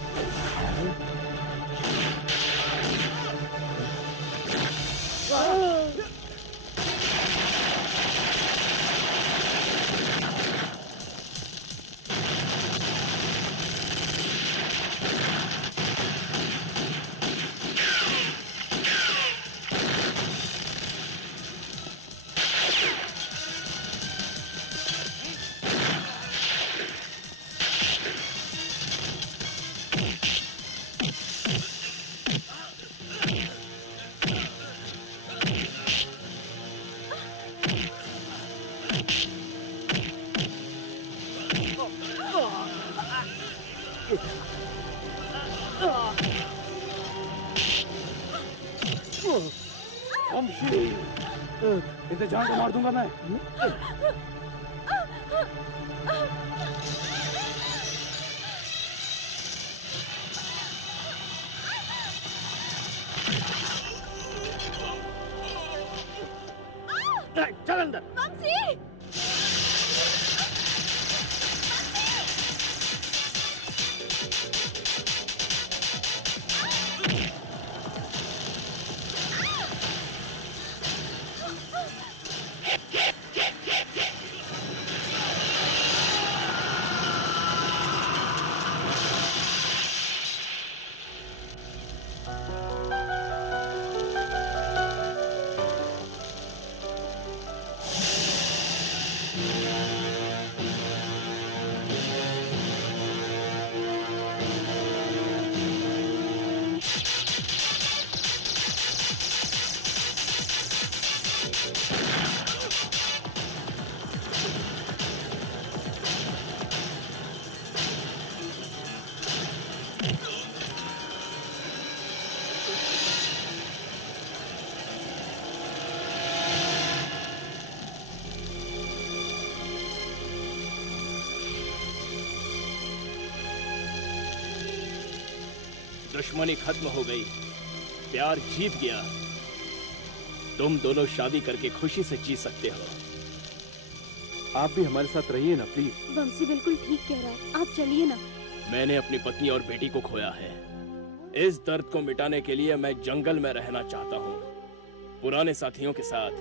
वंशी, इसे जान को मार दूंगा मैं। चल अंदर। वंशी! दुश्मनी खत्म हो गई, प्यार जीत गया। तुम दोनों शादी करके खुशी से जी सकते हो। आप भी हमारे साथ रहिए ना प्लीज। वंशी बिल्कुल ठीक कह रहा है, आप चलिए ना। मैंने अपनी पत्नी और बेटी को खोया है, इस दर्द को मिटाने के लिए मैं जंगल में रहना चाहता हूँ, पुराने साथियों के साथ